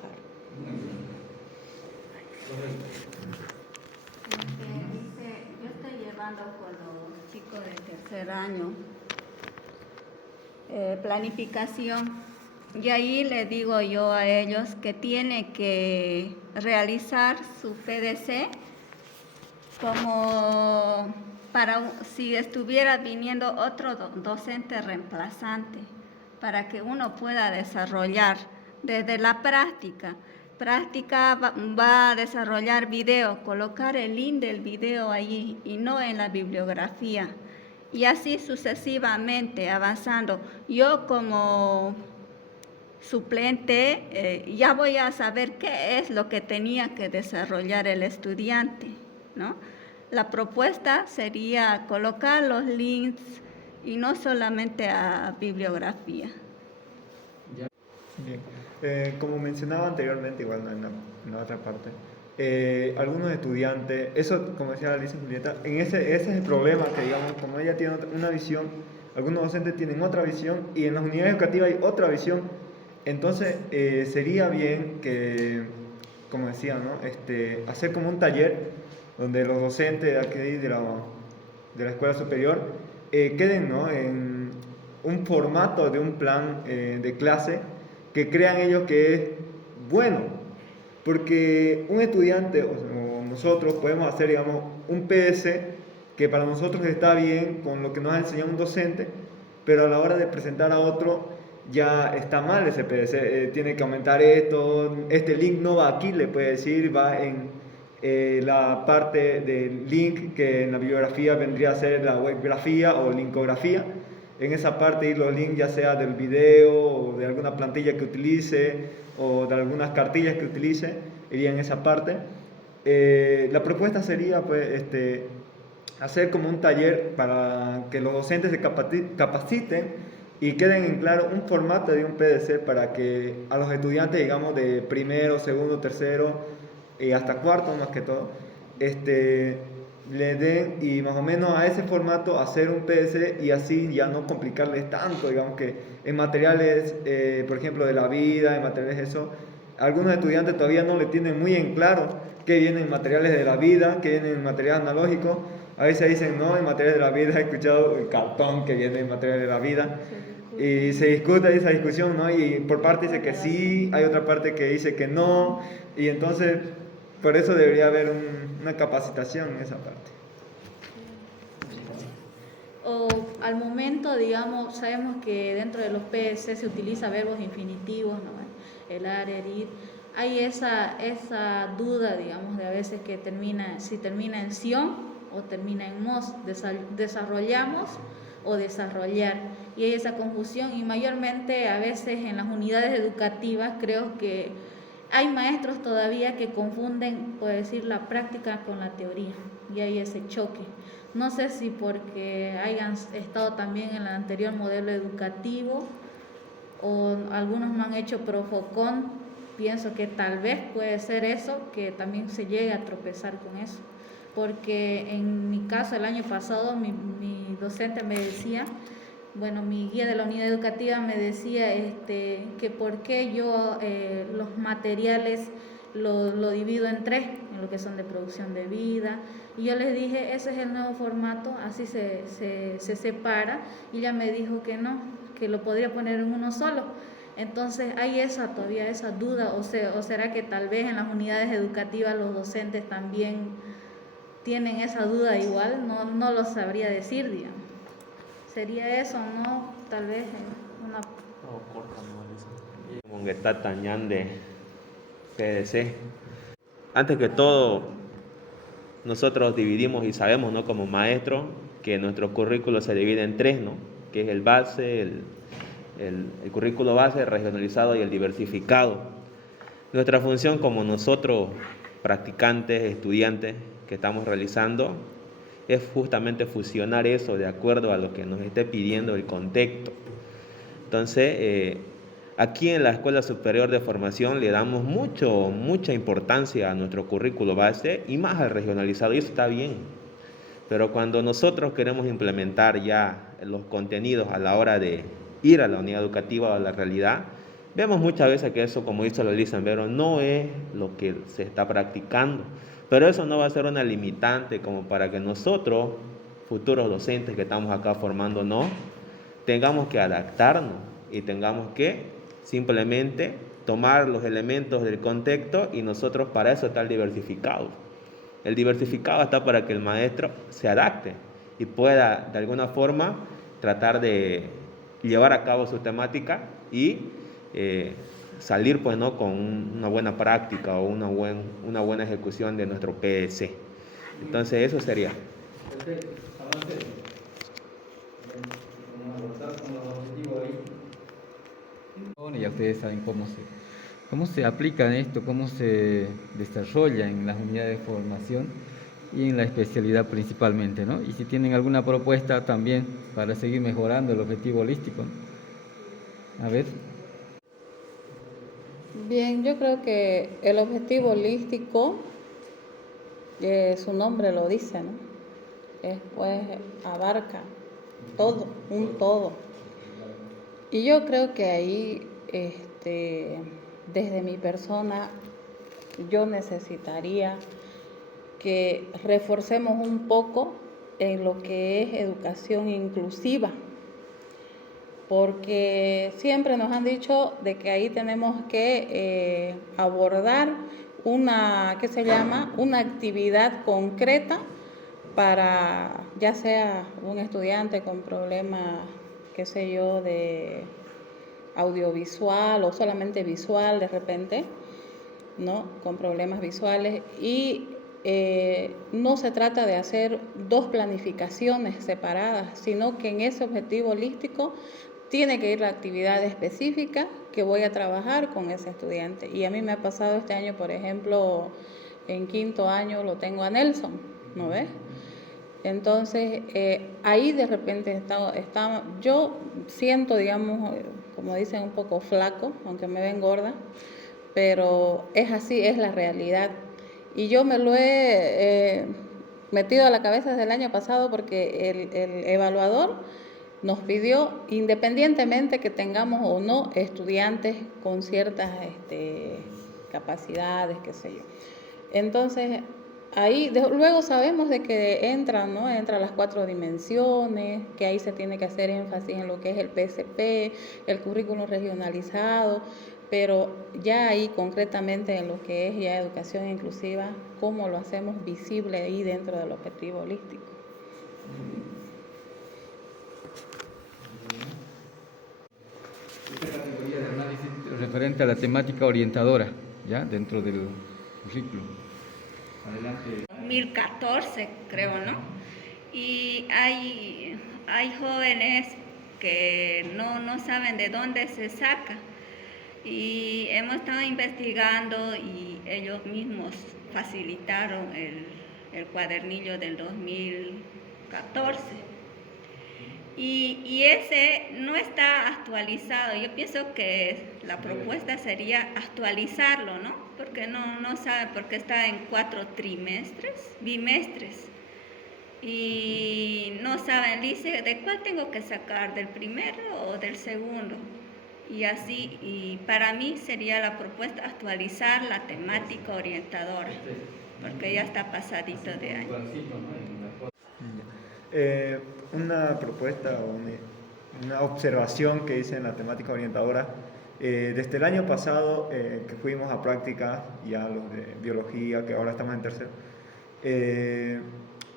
Yo estoy llevando con los chicos de tercer año planificación y ahí le digo yo a ellos que tiene que realizar su PDC como para si estuviera viniendo otro docente reemplazante, para que uno pueda desarrollar desde la práctica. Va a desarrollar video, colocar el link del video allí y no en la bibliografía. Y así sucesivamente, avanzando. Yo como suplente ya voy a saber qué es lo que tenía que desarrollar el estudiante, ¿no? La propuesta sería colocar los links y no solamente a bibliografía. Bien, como mencionaba anteriormente, igual en la otra parte, algunos estudiantes, eso como decía Alicia Julieta, ese es el problema, que digamos, como ella tiene una visión, algunos docentes tienen otra visión y en las unidades educativas hay otra visión, entonces sería bien que, como decía, ¿no? Hacer como un taller donde los docentes de aquí de la escuela superior queden, ¿no? En un formato de un plan de clase que crean ellos que es bueno, porque un estudiante o nosotros podemos hacer, digamos, un PDC que para nosotros está bien con lo que nos ha enseñado un docente, pero a la hora de presentar a otro ya está mal ese PDC, tiene que aumentar esto, este link no va aquí, le puede decir, va en la parte del link que en la bibliografía vendría a ser la webgrafía o linkografía. En esa parte ir los links ya sea del video o de alguna plantilla que utilice o de algunas cartillas que utilice, iría en esa parte. La propuesta sería pues, hacer como un taller para que los docentes se capaciten y queden en claro un formato de un PDC para que a los estudiantes, digamos, de primero, segundo, tercero y hasta cuarto más que todo, le den y más o menos a ese formato hacer un PDC y así ya no complicarles tanto, digamos que en materiales, por ejemplo, de la vida, en materiales eso, algunos estudiantes todavía no le tienen muy en claro qué vienen en materiales de la vida, qué vienen en material analógico. A veces dicen, no, en materiales de la vida he escuchado el cartón que viene en materiales de la vida. Y se discute esa discusión, ¿no? Y por parte dice que sí, hay otra parte que dice que no, y entonces por eso debería haber una capacitación en esa parte. O al momento, digamos, sabemos que dentro de los PDC se utiliza verbos infinitivos, ¿no? El el ir. Hay esa duda, digamos, de a veces que si termina en sion o termina en mos, desarrollamos o desarrollar. Y hay esa confusión y mayormente a veces en las unidades educativas creo que hay maestros todavía que confunden, puedo decir, la práctica con la teoría y hay ese choque. No sé si porque hayan estado también en el anterior modelo educativo o algunos no han hecho Profocon, pienso que tal vez puede ser eso, que también se llegue a tropezar con eso. Porque en mi caso el año pasado mi docente me decía, bueno, mi guía de la unidad educativa me decía que por qué yo los materiales lo divido en 3, en lo que son de producción de vida, y yo les dije, ese es el nuevo formato, así se separa, y ella me dijo que no, que lo podría poner en uno solo. Entonces hay todavía esa duda, o será que tal vez en las unidades educativas los docentes también tienen esa duda igual, no lo sabría decir, digamos. Sería eso, ¿no? Tal vez. una... Monguetata Ñande, PDC. Antes que todo, nosotros dividimos y sabemos, ¿no?, como maestros, que nuestro currículo se divide en tres, ¿no?, que es el base, el currículo base, el regionalizado y el diversificado. Nuestra función como nosotros, practicantes, estudiantes que estamos realizando, es justamente fusionar eso de acuerdo a lo que nos esté pidiendo el contexto. Entonces, aquí en la Escuela Superior de Formación le damos mucha importancia a nuestro currículo base y más al regionalizado, y eso está bien. Pero cuando nosotros queremos implementar ya los contenidos a la hora de ir a la unidad educativa o a la realidad, vemos muchas veces que eso, como dice la Lisandro, no es lo que se está practicando. Pero eso no va a ser una limitante como para que nosotros, futuros docentes que estamos acá formándonos, tengamos que adaptarnos y tengamos que simplemente tomar los elementos del contexto, y nosotros para eso está el diversificado. El diversificado está para que el maestro se adapte y pueda de alguna forma tratar de llevar a cabo su temática y salir, pues, ¿no?, con una buena práctica o una buena ejecución de nuestro PDC. Entonces eso sería. Perfecto, avancemos. Vamos a avanzar con los objetivos ahí. Ya ustedes saben cómo se aplica esto, cómo se desarrolla en las unidades de formación y en la especialidad principalmente, ¿no? Y si tienen alguna propuesta también para seguir mejorando el objetivo holístico, ¿no? A ver. Bien, yo creo que el objetivo holístico, su nombre lo dice, ¿no? Pues abarca todo, un todo. Y yo creo que ahí, desde mi persona, yo necesitaría que reforcemos un poco en lo que es educación inclusiva, porque siempre nos han dicho de que ahí tenemos que abordar una actividad concreta para ya sea un estudiante con problemas, qué sé yo, de audiovisual o solamente visual de repente, ¿no?, con problemas visuales, y no se trata de hacer dos planificaciones separadas, sino que en ese objetivo holístico tiene que ir la actividad específica que voy a trabajar con ese estudiante. Y a mí me ha pasado este año, por ejemplo, en quinto año lo tengo a Nelson, ¿no ves? Entonces, ahí de repente yo siento, digamos, como dicen, un poco flaco, aunque me ven gorda, pero es así, es la realidad. Y yo me lo he metido a la cabeza desde el año pasado, porque el evaluador nos pidió, independientemente que tengamos o no estudiantes con ciertas capacidades, qué sé yo. Entonces, ahí luego sabemos de que entran las 4 dimensiones, que ahí se tiene que hacer énfasis en lo que es el PSP, el currículum regionalizado, pero ya ahí concretamente en lo que es ya educación inclusiva, ¿cómo lo hacemos visible ahí dentro del objetivo holístico? Esta categoría de análisis referente a la temática orientadora, ¿ya?, dentro del currículum. Adelante. 2014, creo, ¿no? Y hay jóvenes que no saben de dónde se saca. Y hemos estado investigando y ellos mismos facilitaron el cuadernillo del 2014. Y ese no está actualizado. Yo pienso que la propuesta sería actualizarlo, ¿no? Porque no saben, porque está en 4 bimestres. Y no saben, dice, ¿de cuál tengo que sacar? ¿Del primero o del segundo? Y así, y para mí sería la propuesta actualizar la temática orientadora, porque ya está pasadito de año. Una propuesta o una observación que hice en la temática orientadora. Desde el año pasado que fuimos a práctica, ya los de biología, que ahora estamos en tercero,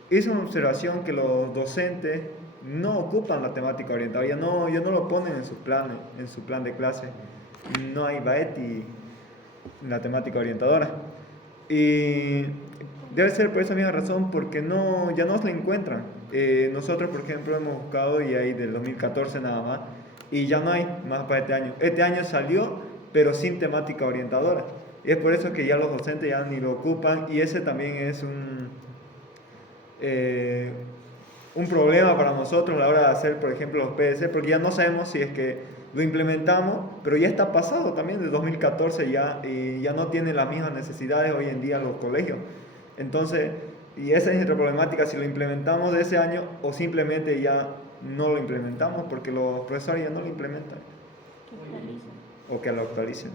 hice una observación que los docentes no ocupan la temática orientadora, ya no lo ponen en su plan de clase. No hay BAET la temática orientadora. Y debe ser por esa misma razón, porque ya no se la encuentran. Nosotros, por ejemplo, hemos buscado y hay del 2014 nada más, y ya no hay más para este año. Este año salió, pero sin temática orientadora. Y es por eso que ya los docentes ya ni lo ocupan, y ese también es un problema para nosotros a la hora de hacer, por ejemplo, los PDC, porque ya no sabemos si es que lo implementamos, pero ya está pasado también, de 2014 ya, y ya no tiene las mismas necesidades hoy en día los colegios. Entonces, y esa es nuestra problemática, si lo implementamos de ese año o simplemente ya no lo implementamos porque los profesores ya no lo implementan. O que lo actualicen.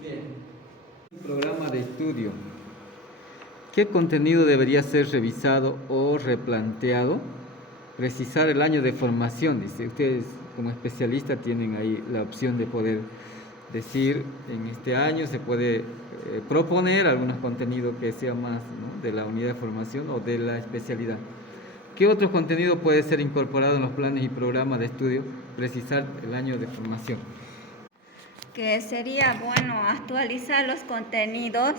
Bien. Un programa de estudio. ¿Qué contenido debería ser revisado o replanteado? Precisar el año de formación, dice. Ustedes como especialistas tienen ahí la opción de poder decir, en este año se puede proponer algunos contenidos que sean más, ¿no?, de la unidad de formación o de la especialidad. ¿Qué otro contenido puede ser incorporado en los planes y programas de estudio? Precisar el año de formación. Que sería bueno actualizar los contenidos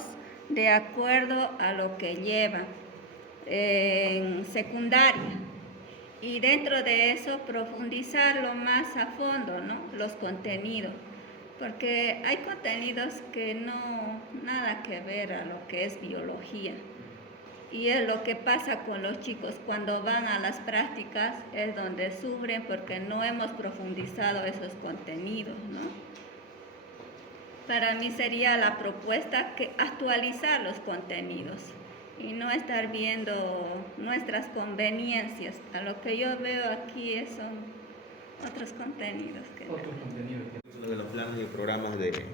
de acuerdo a lo que lleva en secundaria. Y dentro de eso profundizarlo más a fondo, ¿no?, los contenidos, porque hay contenidos que no nada que ver a lo que es biología, y es lo que pasa con los chicos cuando van a las prácticas, es donde sufren porque no hemos profundizado esos contenidos, ¿no? Para mí sería la propuesta que actualizar los contenidos y no estar viendo nuestras conveniencias. A lo que yo veo aquí son otros contenidos. Uno de los planes y programas de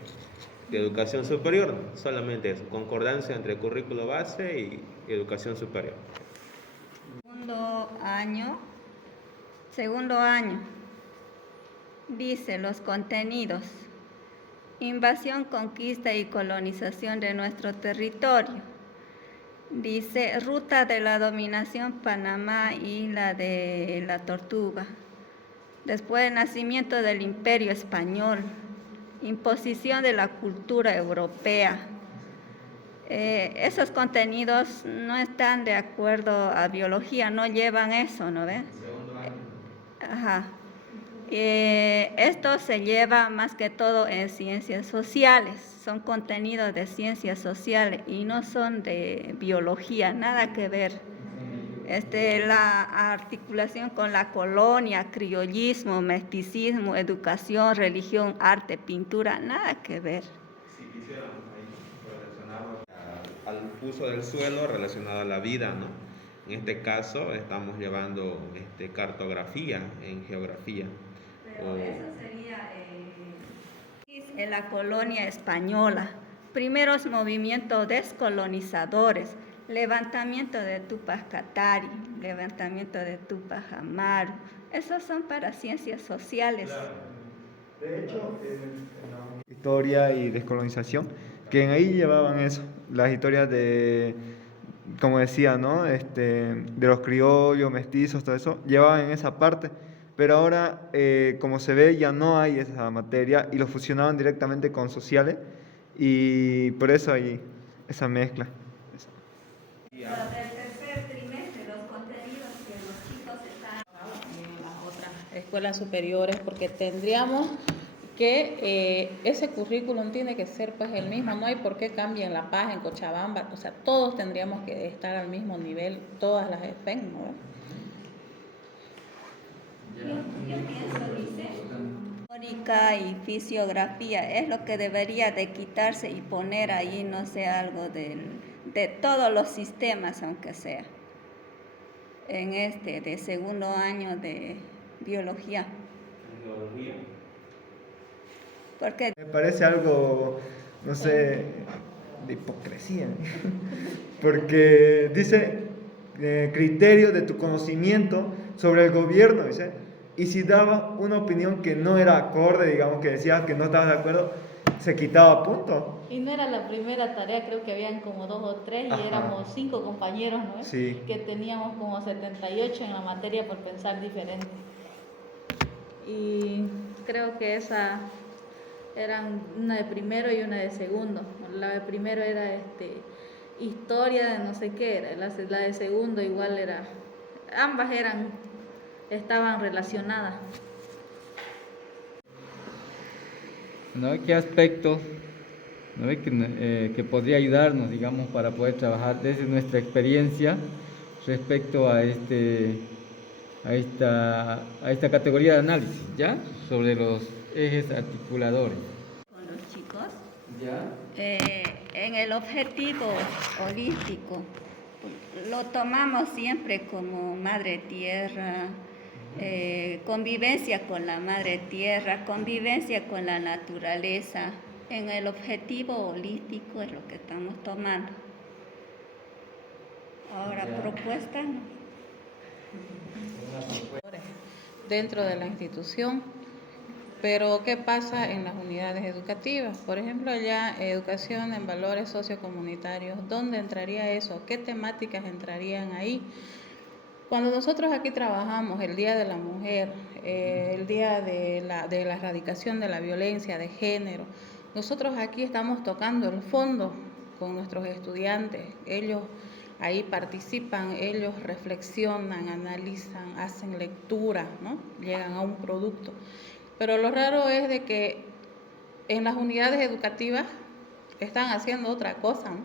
educación superior, solamente eso, concordancia entre currículo base y educación superior. Segundo año, dice los contenidos: invasión, conquista y colonización de nuestro territorio. Dice ruta de la dominación Panamá y la de la Tortuga. Después, nacimiento del Imperio Español, imposición de la cultura europea. Esos contenidos no están de acuerdo a biología, no llevan eso, ¿no ves? Ajá. Esto se lleva más que todo en ciencias sociales, son contenidos de ciencias sociales y no son de biología, nada que ver. La articulación con la colonia, criollismo, mesticismo, educación, religión, arte, pintura, nada que ver. Si quisiéramos ahí relacionarlo al uso del suelo relacionado a la vida, ¿no? En este caso estamos llevando cartografía en geografía. Pero eso sería en la colonia española, primeros movimientos descolonizadores, levantamiento de Tupac Katari, levantamiento de Tupac Amaru, esos son para ciencias sociales. Claro. De hecho, en la historia y descolonización, que en ahí llevaban eso, las historias de, como decía, ¿no?, de los criollos, mestizos, todo eso, llevaban en esa parte. Pero ahora, como se ve, ya no hay esa materia y lo fusionaban directamente con sociales, y por eso hay esa mezcla. Pero del tercer trimestre, los contenidos que los chicos están en las otras escuelas superiores, porque tendríamos que ese currículum tiene que ser pues el mismo, no hay por qué cambien La Paz, en Cochabamba, o sea, todos tendríamos que estar al mismo nivel, todas las EFEN, ¿no? Yo pienso, dice, histórica y fisiografía es lo que debería de quitarse y poner ahí, no sé, algo de todos los sistemas, aunque sea, en de segundo año de biología. Porque Me parece algo, no sé, de hipocresía, porque dice criterio de tu conocimiento sobre el gobierno, dice. Y si daba una opinión que no era acorde, digamos, que decía que no estaba de acuerdo, se quitaba puntos. Y no era la primera tarea, creo que habían como 2 o 3 y Ajá. éramos 5 compañeros, ¿no? Sí. Que teníamos como 78 en la materia por pensar diferente. Y creo que esa eran una de primero y una de segundo. La de primero era historia de no sé qué era, la de segundo igual era, ambas estaban relacionadas. ¿No? ¿Qué aspecto, ¿no? que podría ayudarnos, digamos, para poder trabajar desde nuestra experiencia respecto a esta categoría de análisis, ¿ya? Sobre los ejes articuladores. Con los chicos. ¿Ya? En el objetivo holístico, lo tomamos siempre como madre tierra, convivencia con la madre tierra, convivencia con la naturaleza. En el objetivo holístico es lo que estamos tomando. Ahora, propuestas. Dentro de la institución, pero ¿qué pasa en las unidades educativas? Por ejemplo, allá educación en valores sociocomunitarios, ¿dónde entraría eso? ¿Qué temáticas entrarían ahí? Cuando nosotros aquí trabajamos el Día de la Mujer, el Día de la Erradicación de la Violencia de Género, nosotros aquí estamos tocando el fondo con nuestros estudiantes. Ellos ahí participan, ellos reflexionan, analizan, hacen lectura, ¿no? Llegan a un producto. Pero lo raro es de que en las unidades educativas están haciendo otra cosa, ¿no?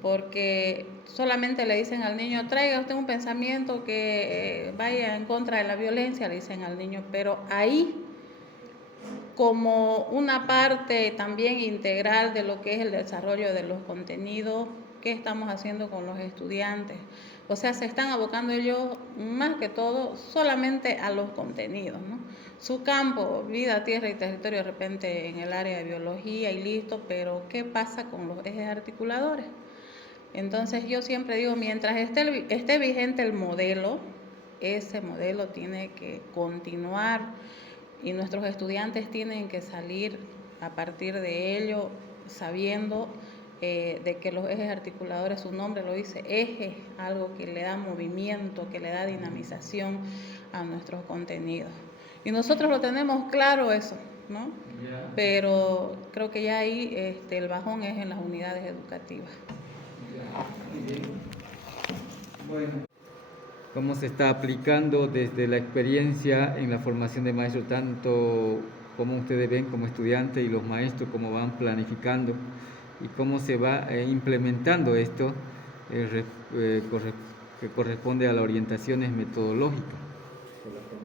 Porque solamente le dicen al niño, traiga usted un pensamiento que vaya en contra de la violencia, le dicen al niño, pero ahí, como una parte también integral de lo que es el desarrollo de los contenidos, ¿qué estamos haciendo con los estudiantes? O sea, se están abocando ellos más que todo solamente a los contenidos, ¿no? Su campo, vida, tierra y territorio, de repente en el área de biología y listo, pero ¿qué pasa con los ejes articuladores? Entonces yo siempre digo, mientras esté vigente el modelo, ese modelo tiene que continuar y nuestros estudiantes tienen que salir a partir de ello sabiendo de que los ejes articuladores, su nombre lo dice, eje, algo que le da movimiento, que le da dinamización a nuestros contenidos. Y nosotros lo tenemos claro eso, ¿no? Yeah. Pero creo que ya ahí el bajón es en las unidades educativas. Muy bien. Bueno, ¿cómo se está aplicando desde la experiencia en la formación de maestros, tanto como ustedes ven como estudiantes y los maestros, cómo van planificando y cómo se va implementando esto que corresponde a las orientaciones metodológicas?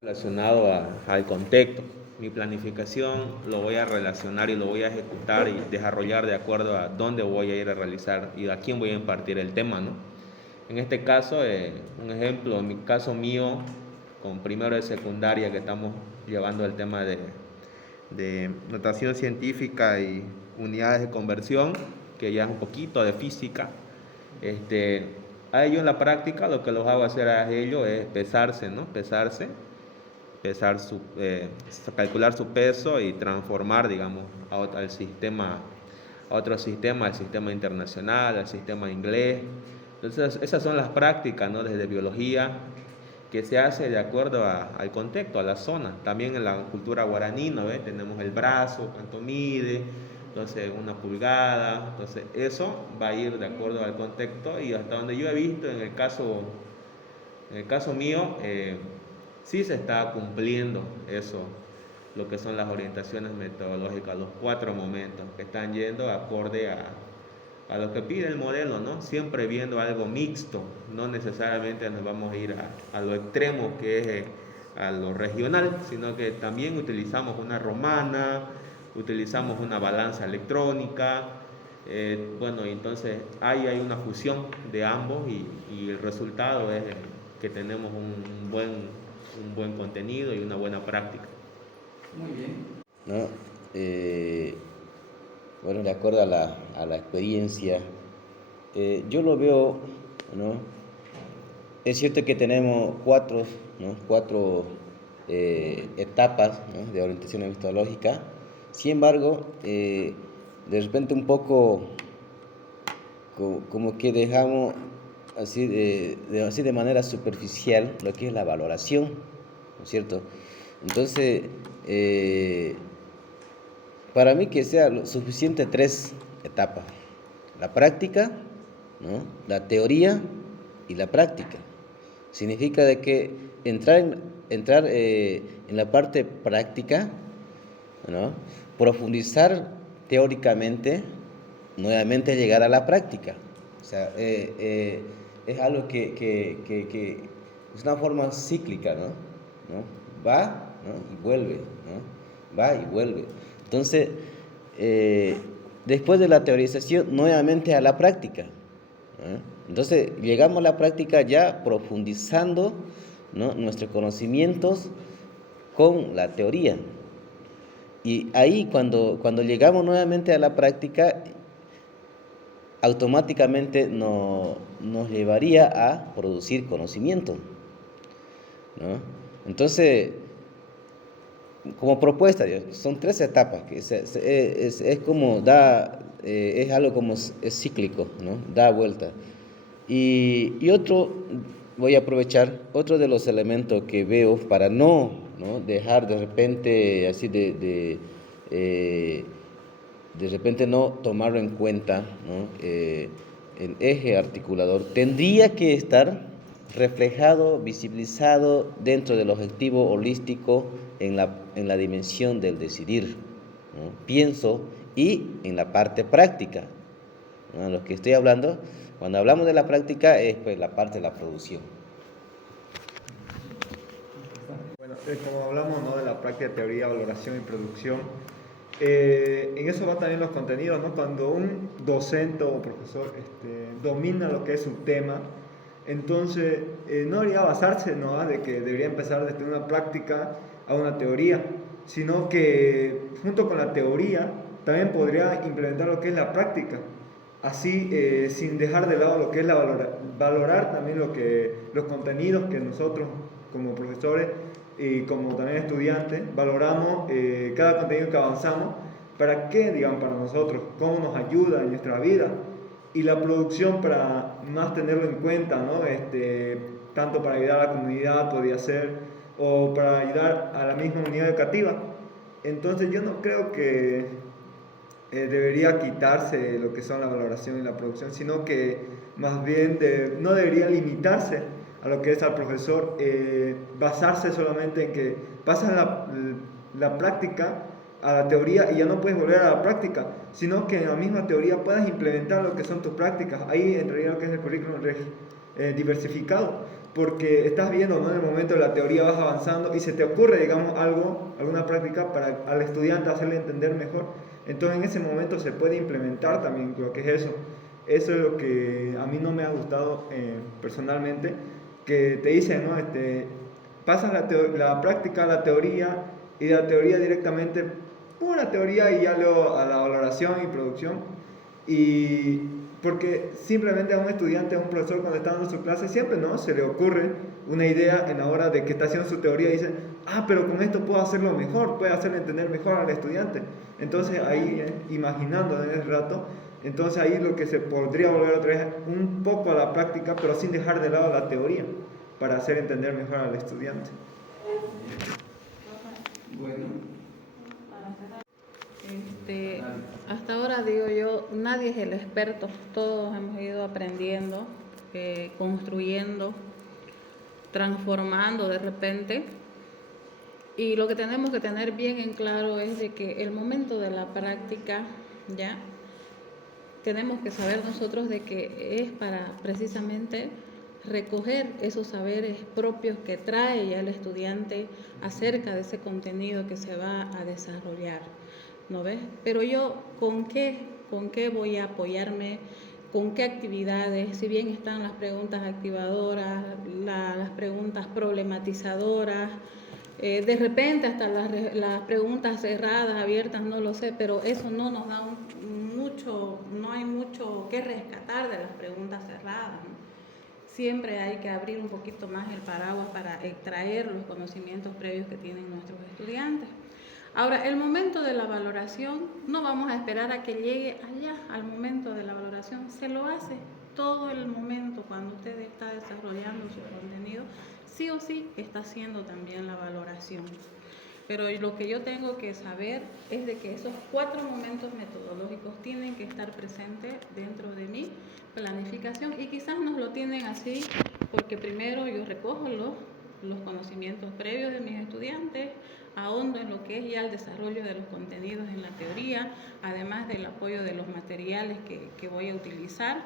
Relacionado al contexto. Mi planificación lo voy a relacionar y lo voy a ejecutar y desarrollar de acuerdo a dónde voy a ir a realizar y a quién voy a impartir el tema, ¿no? En este caso, un ejemplo, en mi caso mío, con primero de secundaria que estamos llevando el tema de notación científica y unidades de conversión, que ya es un poquito de física, a ellos en la práctica lo que los hago hacer a ellos es pesarse, ¿no? Calcular su peso y transformar, digamos, a otro sistema, al sistema internacional, al sistema inglés. Entonces, esas son las prácticas, ¿no? Desde biología, que se hace de acuerdo al contexto, a la zona. También en la cultura guaraní, ¿no? Tenemos el brazo, cuánto mide, entonces 1 pulgada, entonces eso va a ir de acuerdo al contexto y hasta donde yo he visto en el caso mío, sí se está cumpliendo eso, lo que son las orientaciones metodológicas, los 4 momentos que están yendo acorde a lo que pide el modelo, ¿no? Siempre viendo algo mixto, no necesariamente nos vamos a ir a lo extremo que es a lo regional, sino que también utilizamos una romana, utilizamos una balanza electrónica, bueno, entonces hay una fusión de ambos y el resultado es que tenemos un buen contenido y una buena práctica. Muy bien. ¿No? Bueno, de acuerdo a la experiencia, yo lo veo, ¿no? Es cierto que tenemos 4 etapas, ¿no? de orientación metodológica, Sin embargo, de repente un poco como que dejamos así así de manera superficial lo que es la valoración, ¿no es cierto? Entonces, para mí que sea lo suficiente 3 etapas: la práctica, ¿no?, la teoría y la práctica. Significa de que entrar en la parte práctica, ¿no?, profundizar teóricamente, nuevamente llegar a la práctica. O sea, es algo que es una forma cíclica, ¿no? Va, ¿no?, y vuelve, ¿no? Va y vuelve. Entonces, después de la teorización, nuevamente a la práctica, ¿no? Entonces, llegamos a la práctica ya profundizando, ¿no?, nuestros conocimientos con la teoría. Y ahí cuando llegamos nuevamente a la práctica, automáticamente nos llevaría a producir conocimiento, ¿no? Entonces, como propuesta, son 3 etapas, que es como es algo como es cíclico, ¿no? Da vuelta. Y otro, voy a aprovechar, otro de los elementos que veo para no dejar de repente así de repente no tomarlo en cuenta, ¿no? El eje articulador tendría que estar reflejado, visibilizado dentro del objetivo holístico en la dimensión del decidir, ¿no? Pienso, y en la parte práctica, ¿no? Lo que estoy hablando, cuando hablamos de la práctica, es pues la parte de la producción. Bueno, como hablamos, ¿no?, de la práctica, teoría, valoración y producción, en eso van también los contenidos, ¿no? Cuando un docente o profesor domina lo que es su tema, entonces no debería basarse, ¿no?, de que debería empezar desde una práctica a una teoría, sino que junto con la teoría también podría implementar lo que es la práctica. Así, sin dejar de lado lo que es valorar también los contenidos que nosotros como profesores y como también estudiantes valoramos cada contenido que avanzamos. ¿Para qué? Digamos, para nosotros, cómo nos ayuda en nuestra vida. Y la producción para más tenerlo en cuenta, ¿no? Tanto para ayudar a la comunidad podría ser, o para ayudar a la misma unidad educativa. Entonces yo no creo que debería quitarse lo que son la valoración y la producción, sino que más bien no debería limitarse a lo que es al profesor, basarse solamente en que pasas la práctica a la teoría y ya no puedes volver a la práctica, sino que en la misma teoría puedas implementar lo que son tus prácticas. Ahí entraría lo que es el currículum diversificado, porque estás viendo, ¿no?, en el momento de la teoría vas avanzando y se te ocurre, digamos, alguna práctica para al estudiante hacerle entender mejor. Entonces en ese momento se puede implementar también lo que es eso. Eso es lo que a mí no me ha gustado personalmente, que te dicen, ¿no?, pasas la práctica a la teoría y de la teoría directamente, pura teoría, y ya luego a la valoración y producción. Y porque simplemente a un estudiante, a un profesor, cuando está dando su clase, siempre, ¿no?, se le ocurre una idea en la hora de que está haciendo su teoría y dice, pero con esto puedo hacerlo mejor, puedo hacerle entender mejor al estudiante. Entonces ahí, imaginando en el rato, entonces ahí lo que se podría volver otra vez un poco a la práctica, pero sin dejar de lado la teoría, para hacer entender mejor al estudiante. Bueno. Hasta ahora digo yo, nadie es el experto, todos hemos ido aprendiendo, construyendo, transformando de repente, y lo que tenemos que tener bien en claro es de que el momento de la práctica, ya tenemos que saber nosotros de que es para precisamente recoger esos saberes propios que trae ya el estudiante acerca de ese contenido que se va a desarrollar, ¿no ves? Pero yo, ¿con qué voy a apoyarme? ¿Con qué actividades? Si bien están las preguntas activadoras, las preguntas problematizadoras, de repente hasta las preguntas cerradas, abiertas, no lo sé, pero eso no nos da no hay mucho que rescatar de las preguntas cerradas, ¿no? Siempre hay que abrir un poquito más el paraguas para extraer los conocimientos previos que tienen nuestros estudiantes. Ahora, el momento de la valoración, no vamos a esperar a que llegue allá al momento de la valoración, se lo hace todo el momento cuando usted está desarrollando su contenido, sí o sí está haciendo también la valoración. Pero lo que yo tengo que saber es de que esos 4 momentos metodológicos tienen que estar presentes dentro de mi planificación y quizás nos lo tienen así porque primero yo recojo los conocimientos previos de mis estudiantes, ahondo en lo que es ya el desarrollo de los contenidos en la teoría, además del apoyo de los materiales que voy a utilizar.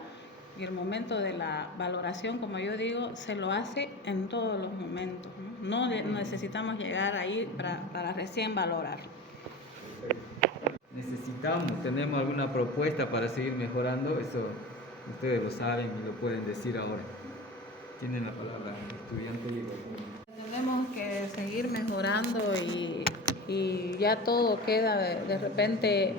Y el momento de la valoración, como yo digo, se lo hace en todos los momentos. No necesitamos llegar ahí para recién valorar. Tenemos alguna propuesta para seguir mejorando, eso ustedes lo saben y lo pueden decir ahora. Tienen la palabra, estudiante. Tenemos que seguir mejorando y ya todo queda de repente.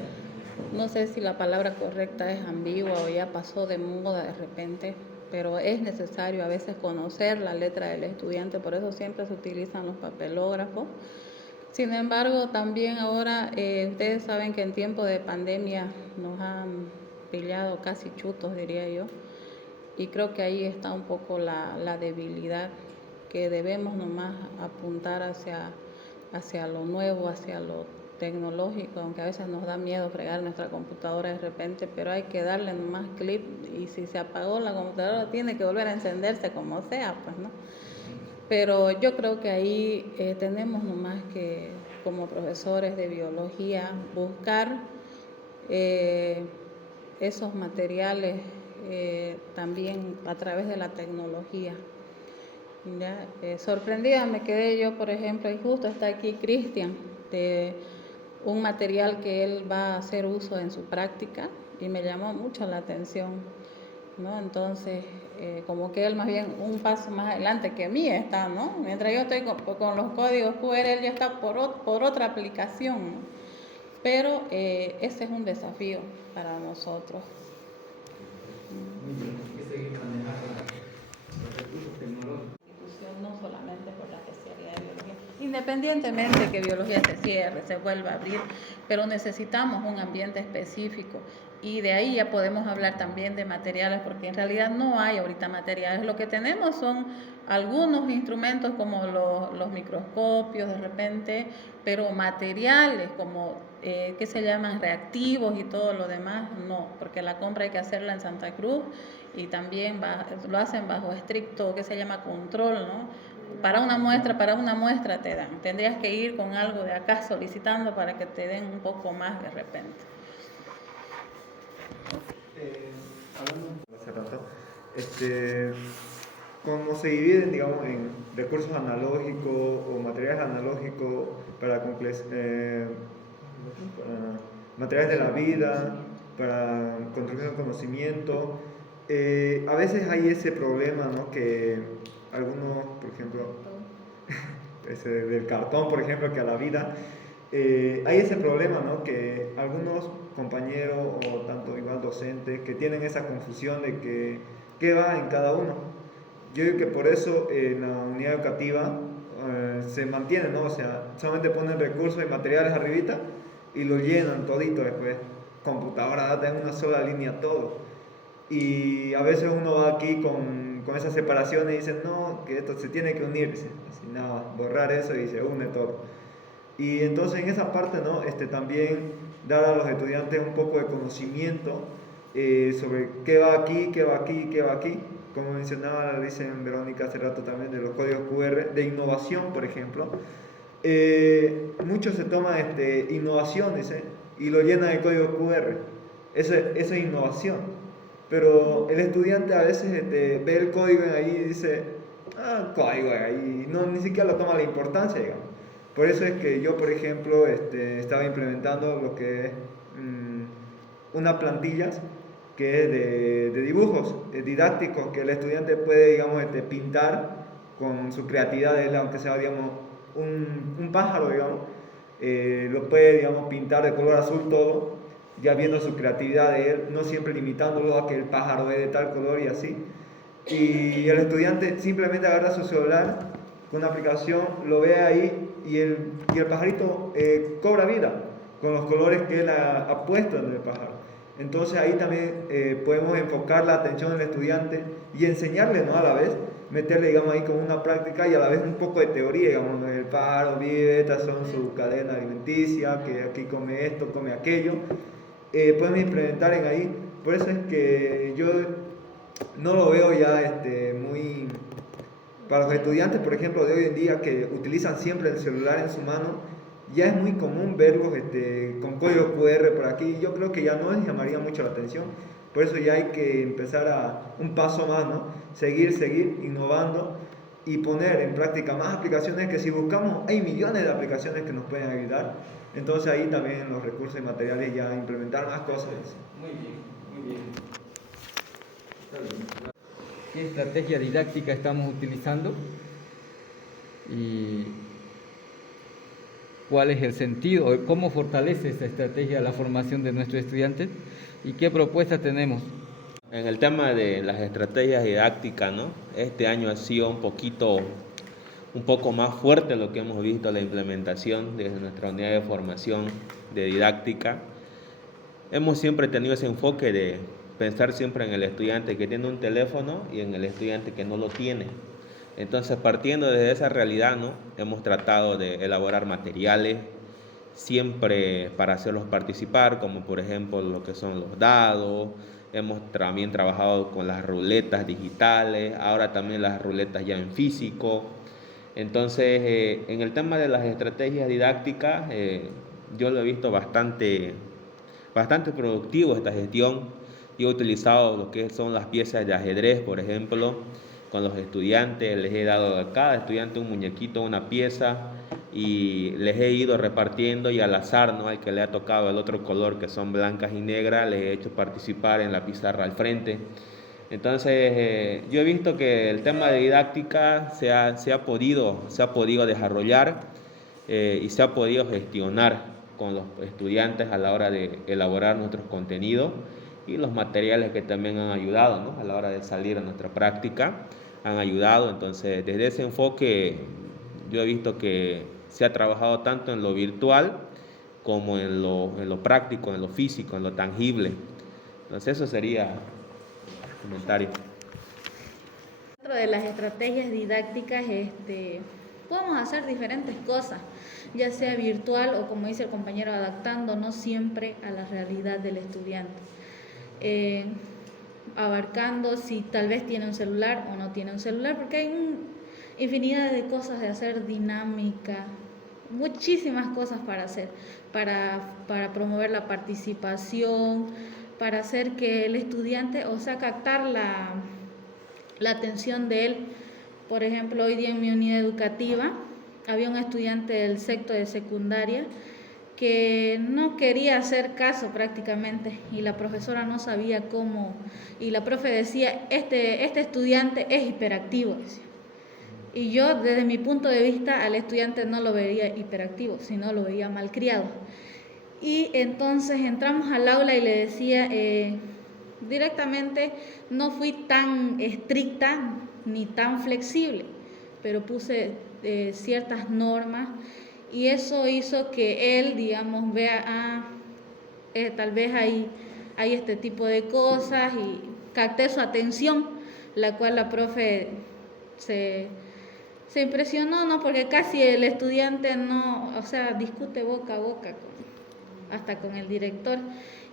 No sé si la palabra correcta es ambigua o ya pasó de moda de repente, pero es necesario a veces conocer la letra del estudiante, por eso siempre se utilizan los papelógrafos. Sin embargo, también ahora ustedes saben que en tiempo de pandemia nos han pillado casi chutos, diría yo, y creo que ahí está un poco la debilidad, que debemos nomás apuntar hacia lo nuevo, hacia lo tecnológico, aunque a veces nos da miedo fregar nuestra computadora de repente, pero hay que darle nomás clip y si se apagó la computadora tiene que volver a encenderse como sea, pues, ¿no? Pero yo creo que ahí tenemos nomás que, como profesores de biología, buscar esos materiales también a través de la tecnología. ¿Ya? Sorprendida me quedé yo, por ejemplo, y justo está aquí Cristian, de un material que él va a hacer uso en su práctica y me llamó mucho la atención, ¿no? Entonces, como que él más bien un paso más adelante que mí está, ¿no? Mientras yo estoy con los códigos QR, él ya está por otra aplicación, ¿no? Pero ese es un desafío para nosotros. Hay que seguir manejando los recursos tecnológicos. No solamente por la especialidad de biología, independientemente que biología se cierre, se vuelva a abrir, pero necesitamos un ambiente específico y de ahí ya podemos hablar también de materiales, porque en realidad no hay ahorita materiales, lo que tenemos son algunos instrumentos como los microscopios de repente, pero materiales como que se llaman reactivos y todo lo demás, no, porque la compra hay que hacerla en Santa Cruz y también lo hacen bajo estricto que se llama control, ¿no? Para una muestra te dan. Tendrías que ir con algo de acá solicitando para que te den un poco más de repente. Hace rato, como se dividen, digamos, en recursos analógicos o materiales analógicos para materiales de la vida, para construcción de conocimiento, a veces hay ese problema, ¿no? Que algunos, por ejemplo, del cartón, por ejemplo, que a la vida, hay ese problema, ¿no? Que algunos compañeros o tanto igual docentes que tienen esa confusión de que qué va en cada uno. Yo digo que por eso en la unidad educativa se mantiene, ¿no? O sea, solamente ponen recursos y materiales arribita y lo llenan todito después. Computadora data en una sola línea todo. Y a veces uno va aquí con esas separaciones y dice, no, que esto se tiene que unir. Así nada, borrar eso y se une todo. Y entonces en esa parte, ¿no? También dar a los estudiantes un poco de conocimiento sobre qué va aquí, qué va aquí, qué va aquí. Como mencionaba, dicen Verónica hace rato también, de los códigos QR, de innovación, por ejemplo. Muchos se toman innovación, dice, y lo llenan de código QR. Eso es innovación. Pero el estudiante a veces ve el código ahí y dice, código ahí, no, ni siquiera lo toma la importancia, digamos. Por eso es que yo, por ejemplo, estaba implementando lo que es unas plantillas que es de dibujos didácticos, que el estudiante puede, digamos, pintar con su creatividad, aunque sea, digamos, un pájaro, digamos, lo puede, digamos, pintar de color azul todo, ya viendo su creatividad de él, no siempre limitándolo a que el pájaro es de tal color y así. Y el estudiante simplemente agarra su celular con una aplicación, lo ve ahí y el pajarito cobra vida con los colores que él ha puesto en el pájaro. Entonces ahí también podemos enfocar la atención del estudiante y enseñarle, ¿no? A la vez, meterle, digamos, ahí como una práctica y a la vez un poco de teoría, digamos, el pájaro vive, estas son su cadena alimenticia, que aquí come esto, come aquello. Podemos implementar en ahí, por eso es que yo no lo veo ya muy... Para los estudiantes, por ejemplo, de hoy en día que utilizan siempre el celular en su mano, ya es muy común verlos con código QR por aquí. Yo creo que ya no les llamaría mucho la atención. Por eso ya hay que empezar a un paso más, ¿no? Seguir innovando y poner en práctica más aplicaciones que si buscamos, hay millones de aplicaciones que nos pueden ayudar. Entonces ahí también los recursos y materiales ya implementar más cosas. Muy bien. ¿Qué estrategia didáctica estamos utilizando? Y cuál es el sentido, cómo fortalece esta estrategia la formación de nuestros estudiantes y qué propuestas tenemos. En el tema de las estrategias didácticas, ¿no? Este año ha sido un poco más fuerte lo que hemos visto la implementación desde nuestra unidad de formación de didáctica. Hemos siempre tenido ese enfoque de pensar siempre en el estudiante que tiene un teléfono y en el estudiante que no lo tiene. Entonces, partiendo desde esa realidad, ¿no? Hemos tratado de elaborar materiales siempre para hacerlos participar, como por ejemplo lo que son los dados. Hemos también trabajado con las ruletas digitales, ahora también las ruletas ya en físico. Entonces, en el tema de las estrategias didácticas, yo lo he visto bastante productivo esta gestión. Yo he utilizado lo que son las piezas de ajedrez, por ejemplo, con los estudiantes. Les he dado a cada estudiante un muñequito, una pieza, y les he ido repartiendo y al azar, ¿no? Al que le ha tocado el otro color, que son blancas y negras, les he hecho participar en la pizarra al frente. Entonces, yo he visto que el tema de didáctica se ha podido desarrollar y se ha podido gestionar con los estudiantes a la hora de elaborar nuestros contenidos y los materiales que también han ayudado, ¿no? A la hora de salir a nuestra práctica, han ayudado. Entonces, desde ese enfoque, yo he visto que se ha trabajado tanto en lo virtual como en lo práctico, en lo físico, en lo tangible. Entonces, eso sería el comentario. Dentro de las estrategias didácticas, podemos hacer diferentes cosas, ya sea virtual o, como dice el compañero, adaptándonos siempre a la realidad del estudiante. Abarcando si tal vez tiene un celular o no tiene un celular, porque hay infinidad de cosas de hacer, dinámica, muchísimas cosas para hacer, para promover la participación, para hacer que el estudiante, o sea, captar la atención de él. Por ejemplo, hoy día en mi unidad educativa había un estudiante del sexto de secundaria que no quería hacer caso prácticamente y la profesora no sabía cómo, y la profe decía, este estudiante es hiperactivo, decía. Y yo desde mi punto de vista al estudiante no lo veía hiperactivo, sino lo veía malcriado. Y entonces entramos al aula y le decía, directamente no fui tan estricta ni tan flexible, pero puse ciertas normas. Y eso hizo que él, digamos, vea, tal vez hay este tipo de cosas y capté su atención, la cual la profe se impresionó, ¿no? Porque casi el estudiante no, o sea, discute boca a boca hasta con el director.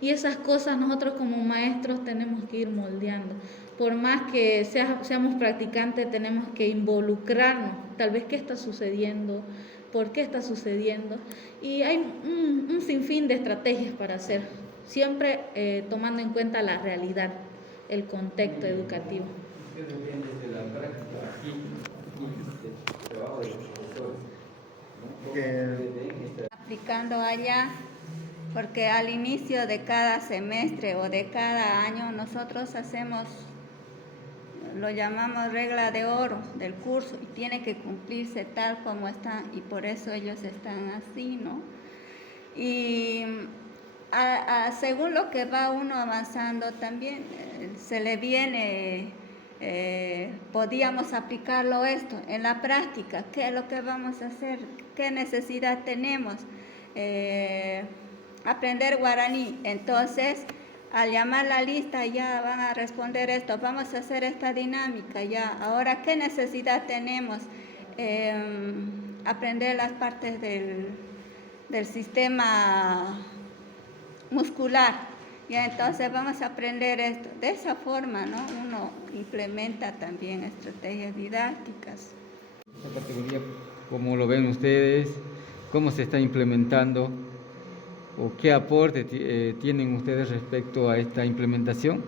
Y esas cosas nosotros como maestros tenemos que ir moldeando. Por más que seamos practicantes, tenemos que involucrarnos, tal vez qué está sucediendo, por qué está sucediendo, y hay un sinfín de estrategias para hacer, siempre tomando en cuenta la realidad, el contexto educativo. Desde la práctica aquí y el trabajo de los profesores, aplicando allá, porque al inicio de cada semestre o de cada año nosotros hacemos, lo llamamos regla de oro del curso, y tiene que cumplirse tal como está, y por eso ellos están así, ¿no? Y según lo que va uno avanzando también, se le viene podíamos aplicarlo esto en la práctica. ¿Qué es lo que vamos a hacer? ¿Qué necesidad tenemos? Aprender guaraní. Entonces, al llamar la lista ya van a responder esto. Vamos a hacer esta dinámica ya. Ahora, ¿qué necesidad tenemos? Aprender las partes del sistema muscular. Ya, entonces vamos a aprender esto. De esa forma, ¿no? Uno implementa también estrategias didácticas. Esta categoría, ¿cómo lo ven ustedes? ¿Cómo se está implementando? ¿O qué aporte tienen ustedes respecto a esta implementación?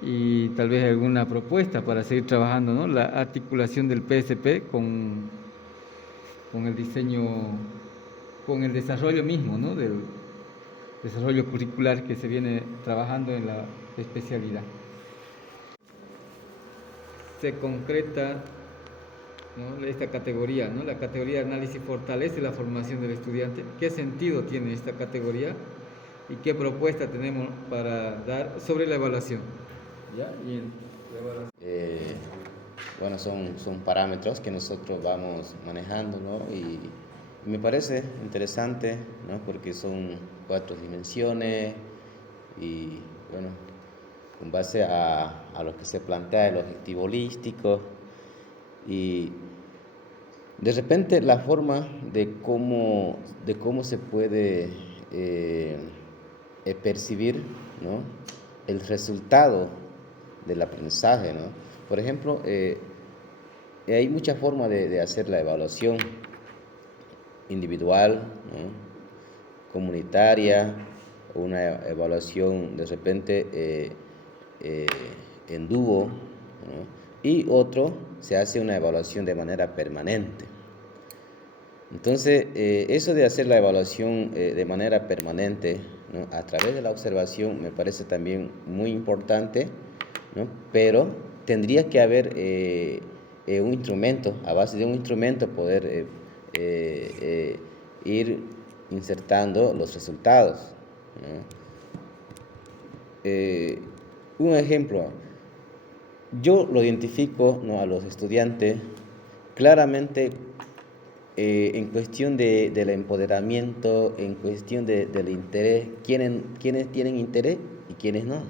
Y tal vez alguna propuesta para seguir trabajando, ¿no? La articulación del PSP con el diseño, con el desarrollo mismo, ¿no? Del desarrollo curricular que se viene trabajando en la especialidad. Se concreta, ¿no? Esta categoría, ¿no? La categoría de análisis fortalece la formación del estudiante. ¿Qué sentido tiene esta categoría? ¿Y qué propuesta tenemos para dar sobre la evaluación? ¿Ya? Y la evaluación. Bueno, son parámetros que nosotros vamos manejando, ¿no? Y me parece interesante, ¿no? Porque son 4 dimensiones y, bueno, con base a lo que se plantea el objetivo holístico y de repente la forma de cómo se puede percibir, ¿no? El resultado del aprendizaje, ¿no? Por ejemplo, hay muchas formas de hacer la evaluación individual, ¿no? Comunitaria, una evaluación de repente en dúo, ¿no? Y otro se hace una evaluación de manera permanente. Entonces, eso de hacer la evaluación de manera permanente, ¿no? A través de la observación me parece también muy importante, ¿no? Pero tendría que haber un instrumento, a base de un instrumento poder ir insertando los resultados, ¿no? Un ejemplo, yo lo identifico, ¿no? A los estudiantes claramente en cuestión del empoderamiento, en cuestión del interés, quiénes tienen interés y quiénes no, ¿no?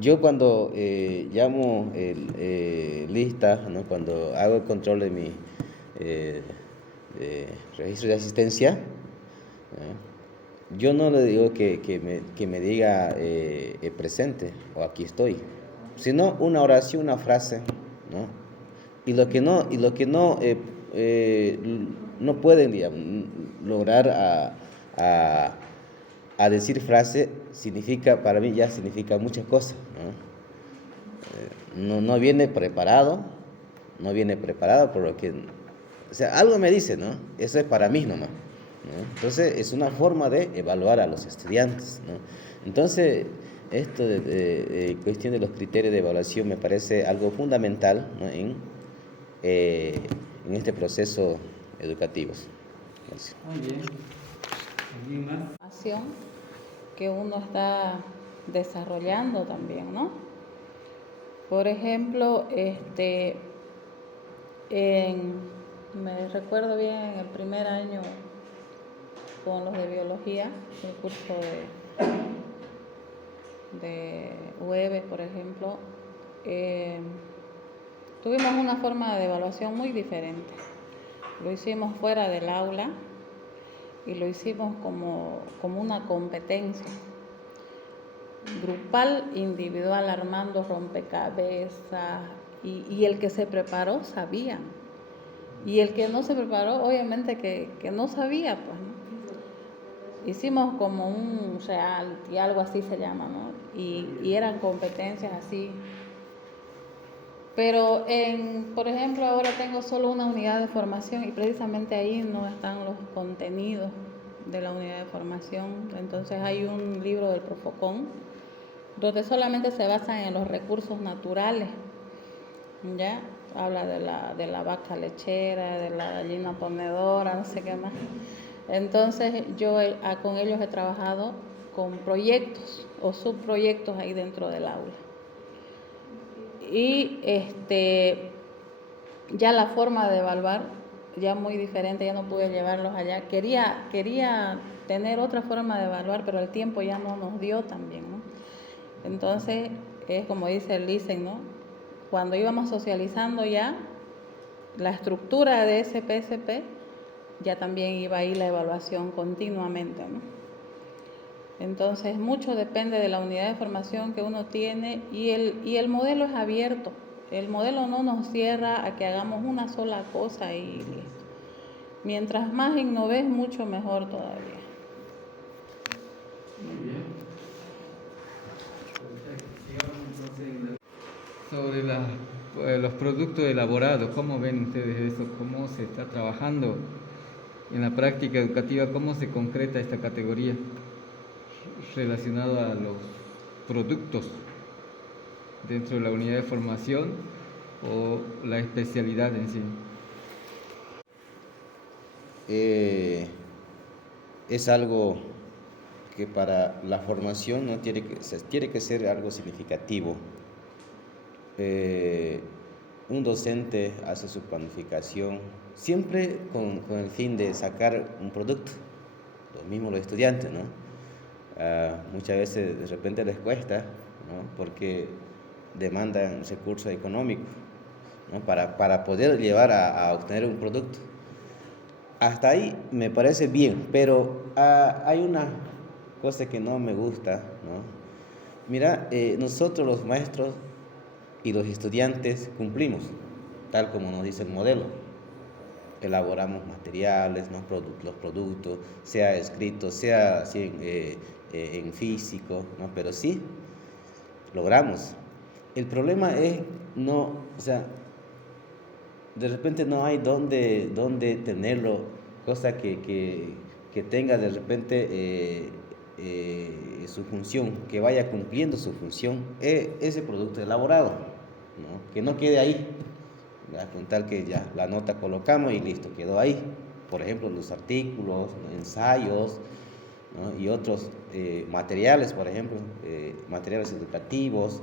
Yo cuando llamo lista, ¿no? Cuando hago el control de mi registro de asistencia, ¿no? Yo no le digo que me diga presente o aquí estoy, sino una oración, una frase, ¿no? Y lo que no pueden, digamos, lograr a decir frase, significa, para mí ya significa muchas cosas, ¿no? No viene preparado por lo que, o sea, algo me dice, ¿no? Eso es para mí nomás, ¿no? Entonces, es una forma de evaluar a los estudiantes, ¿no? Entonces, esto de cuestión de los criterios de evaluación me parece algo fundamental, ¿no? En este proceso educativo. Gracias. Muy bien. ¿Alguien más? Acción que uno está desarrollando también, ¿no? Por ejemplo, me recuerdo bien en el primer año con los de biología, el curso de UEB, por ejemplo, tuvimos una forma de evaluación muy diferente. Lo hicimos fuera del aula y lo hicimos como una competencia grupal, individual, armando rompecabezas, y el que se preparó sabía, y el que no se preparó obviamente que no sabía, pues, ¿no? Hicimos como un reality, algo así se llama, ¿no? Y eran competencias así. Pero por ejemplo, ahora tengo solo una unidad de formación y precisamente ahí no están los contenidos de la unidad de formación. Entonces hay un libro del Profocon donde solamente se basan en los recursos naturales, ¿ya? Habla de la vaca lechera, de la gallina ponedora, no sé qué más. Entonces yo con ellos he trabajado con proyectos o subproyectos ahí dentro del aula. y ya la forma de evaluar ya muy diferente, ya no pude llevarlos allá. Quería tener otra forma de evaluar, pero el tiempo ya no nos dio también, ¿no? Entonces, es como dice el LICEN, ¿no? Cuando íbamos socializando ya la estructura de ese PSP, ya también iba ahí la evaluación continuamente, ¿no? Entonces, mucho depende de la unidad de formación que uno tiene y el modelo es abierto. El modelo no nos cierra a que hagamos una sola cosa y listo. Mientras más innoves, mucho mejor todavía. Muy bien. Sobre los productos elaborados, ¿cómo ven ustedes eso? ¿Cómo se está trabajando en la práctica educativa? ¿Cómo se concreta esta categoría relacionada a los productos dentro de la unidad de formación o la especialidad en sí? Es algo que para la formación no tiene que ser algo significativo. Un docente hace su planificación siempre con el fin de sacar un producto, lo mismo los estudiantes, ¿no? Muchas veces de repente les cuesta, ¿no? Porque demandan recursos económicos, ¿no? Para poder llevar a obtener un producto. Hasta ahí me parece bien, pero hay una cosa que no me gusta, ¿no? Mira, nosotros los maestros y los estudiantes cumplimos, tal como nos dice el modelo. Elaboramos materiales, ¿no? Los productos, sea escrito, sea así, en físico, ¿no? Pero sí, logramos. El problema es de repente no hay dónde tenerlo, cosa que tenga de repente su función, que vaya cumpliendo su función, ese producto elaborado, ¿no? Que no quede ahí, ¿ya? Con tal que ya la nota colocamos y listo, quedó ahí. Por ejemplo, los artículos, ensayos, ¿no? Y otros materiales, por ejemplo, materiales educativos.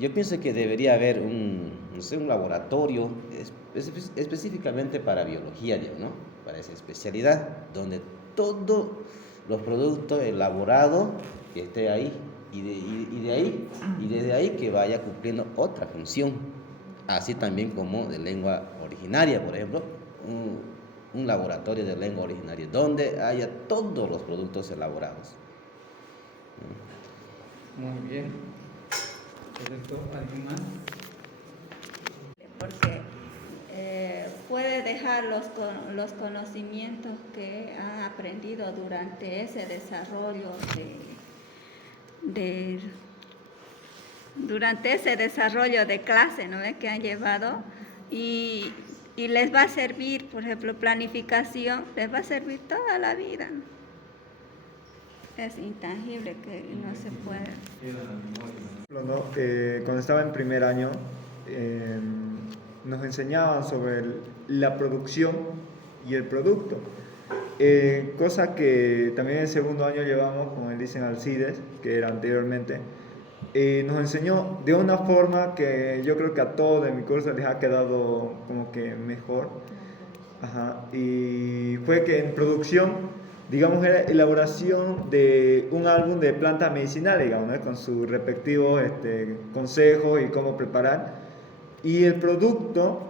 Yo pienso que debería haber un laboratorio específicamente para biología, ¿no? Para esa especialidad, donde todos los productos elaborados que esté ahí y desde ahí que vaya cumpliendo otra función, así también como de lengua originaria, por ejemplo, un laboratorio de lengua originaria, donde haya todos los productos elaborados. Muy bien. ¿Correcto? ¿Alguien más? Porque puede dejar los conocimientos que han aprendido durante ese desarrollo durante ese desarrollo de clase, ¿no? Que han llevado y les va a servir, por ejemplo, planificación, les va a servir toda la vida, ¿no? Es intangible que no se puede. Cuando estaba en primer año, nos enseñaban sobre la producción y el producto, cosa que también en segundo año llevamos con el LICEN Alcides, que era anteriormente. Nos enseñó de una forma que yo creo que a todos de mi curso les ha quedado como que mejor. Ajá. Y fue que en producción, digamos, era elaboración de un álbum de plantas medicinales, digamos, ¿no? Con sus respectivos consejos y cómo preparar. Y el producto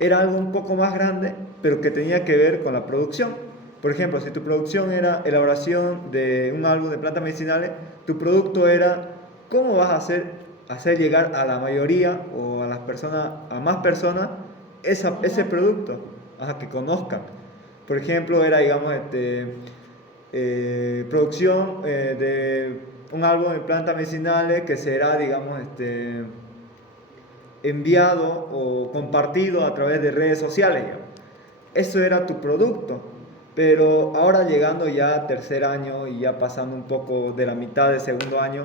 era algo un poco más grande, pero que tenía que ver con la producción. Por ejemplo, si tu producción era elaboración de un álbum de plantas medicinales, tu producto era cómo vas a hacer llegar a la mayoría o a las personas, a más personas, ese producto, que conozcan. Por ejemplo, era, digamos, producción de un álbum de plantas medicinales que será, digamos, enviado o compartido a través de redes sociales, digamos. Eso era tu producto. Pero ahora llegando ya a tercer año y ya pasando un poco de la mitad del segundo año,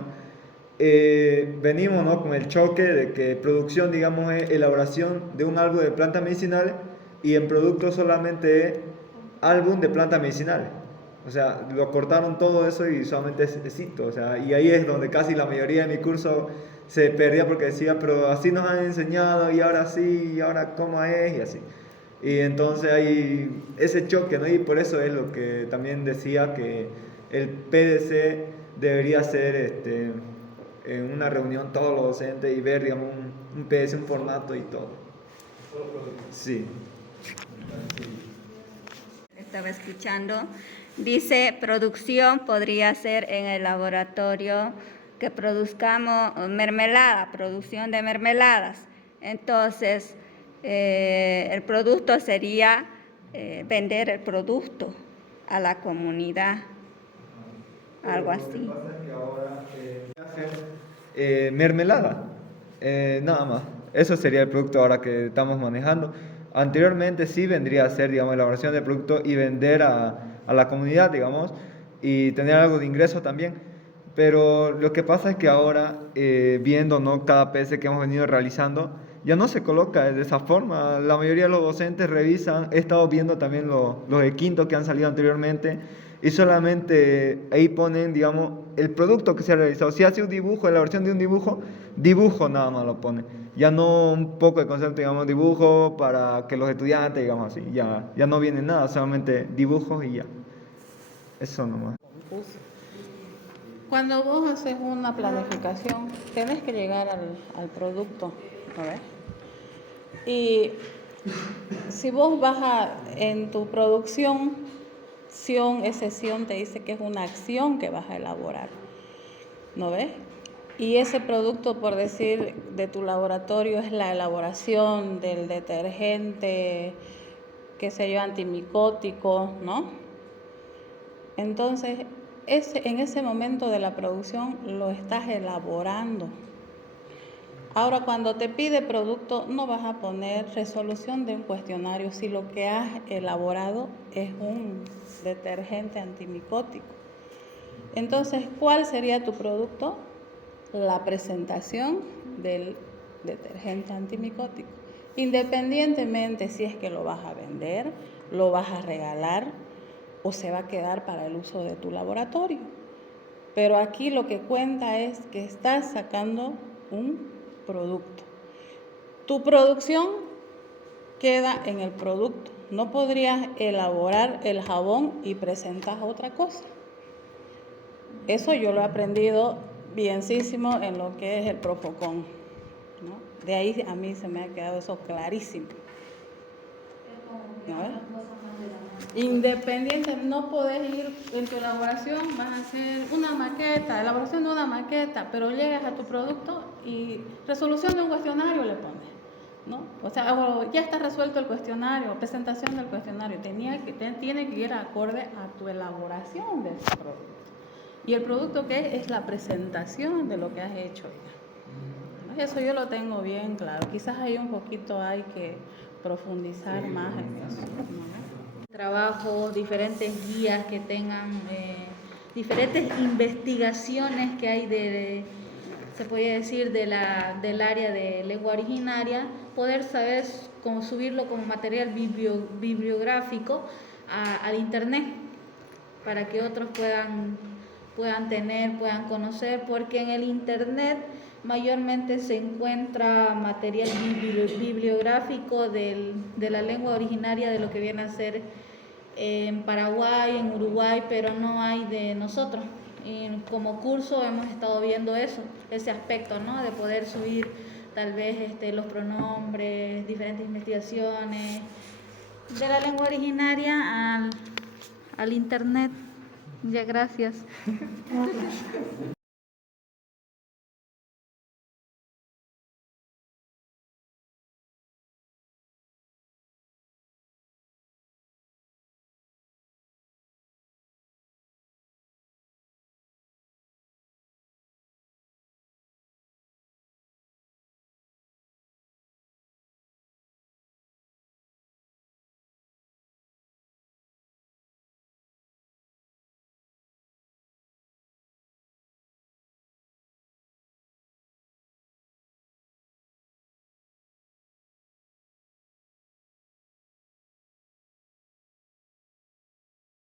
venimos, ¿no? Con el choque de que producción, digamos, es elaboración de un álbum de plantas medicinales y en producto solamente es álbum de plantas medicinales. O sea, lo cortaron todo eso y solamente es cito. O sea, y ahí es donde casi la mayoría de mi curso se perdía porque decía, pero así nos han enseñado y ahora sí, y ahora cómo es y así. Y entonces hay ese choque, ¿no? Y por eso es lo que también decía que el PDC debería ser en una reunión todos los docentes y ver, digamos, un PDC, un formato y todo. Sí. Estaba escuchando. Dice, producción podría ser en el laboratorio que produzcamos mermelada, producción de mermeladas. Entonces, el producto sería vender el producto a la comunidad, algo así. Lo que pasa es que ahora hacer mermelada, nada más. Eso sería el producto ahora que estamos manejando. Anteriormente sí vendría a ser, digamos, elaboración de producto y vender a la comunidad, digamos, y tener algo de ingreso también. Pero lo que pasa es que ahora, viendo, ¿no?, cada PC que hemos venido realizando, ya no se coloca de esa forma. La mayoría de los docentes revisan, he estado viendo también los de quinto que han salido anteriormente, y solamente ahí ponen, digamos, el producto que se ha realizado. Si hace un dibujo, elaboración de un dibujo, dibujo nada más lo pone. Ya no un poco de concepto, digamos, dibujo para que los estudiantes, digamos así, ya no viene nada, solamente dibujos y ya. Eso nomás. Cuando vos haces una planificación, tenés que llegar al producto, ¿no ves? Y si vos vas en tu producción, excepción te dice que es una acción que vas a elaborar, ¿no ves? Y ese producto, por decir, de tu laboratorio es la elaboración del detergente, qué sé yo, antimicótico, ¿no? Entonces, en ese momento de la producción lo estás elaborando. Ahora, cuando te pide producto, no vas a poner resolución de un cuestionario si lo que has elaborado es un detergente antimicótico. Entonces, ¿cuál sería tu producto? La presentación del detergente antimicótico. Independientemente si es que lo vas a vender, lo vas a regalar o se va a quedar para el uso de tu laboratorio. Pero aquí lo que cuenta es que estás sacando un producto. Tu producción queda en el producto. No podrías elaborar el jabón y presentar otra cosa. Eso yo lo he aprendido bienísimo en lo que es el Profocon, ¿no? De ahí a mí se me ha quedado eso clarísimo. ¿No? Independiente, no podés ir en tu elaboración, vas a hacer una maqueta, elaboración de una maqueta, pero llegas a tu producto y resolución de un cuestionario le pones, ¿no? O sea, ya está resuelto el cuestionario, presentación del cuestionario, tiene que ir acorde a tu elaboración de ese producto. Y el producto que es la presentación de lo que has hecho ya, ¿no? Eso yo lo tengo bien claro. Quizás ahí un poquito hay que profundizar más en eso, ¿no? Trabajos, diferentes guías que tengan diferentes investigaciones que hay se puede decir, del área de lengua originaria, poder saber cómo subirlo como material bibliográfico al internet para que otros puedan tener, puedan conocer, porque en el internet mayormente se encuentra material bibliográfico de la lengua originaria de lo que viene a ser en Paraguay, en Uruguay, pero no hay de nosotros. Y como curso hemos estado viendo ese aspecto, ¿no? De poder subir tal vez los pronombres, diferentes investigaciones de la lengua originaria al internet. Ya, gracias.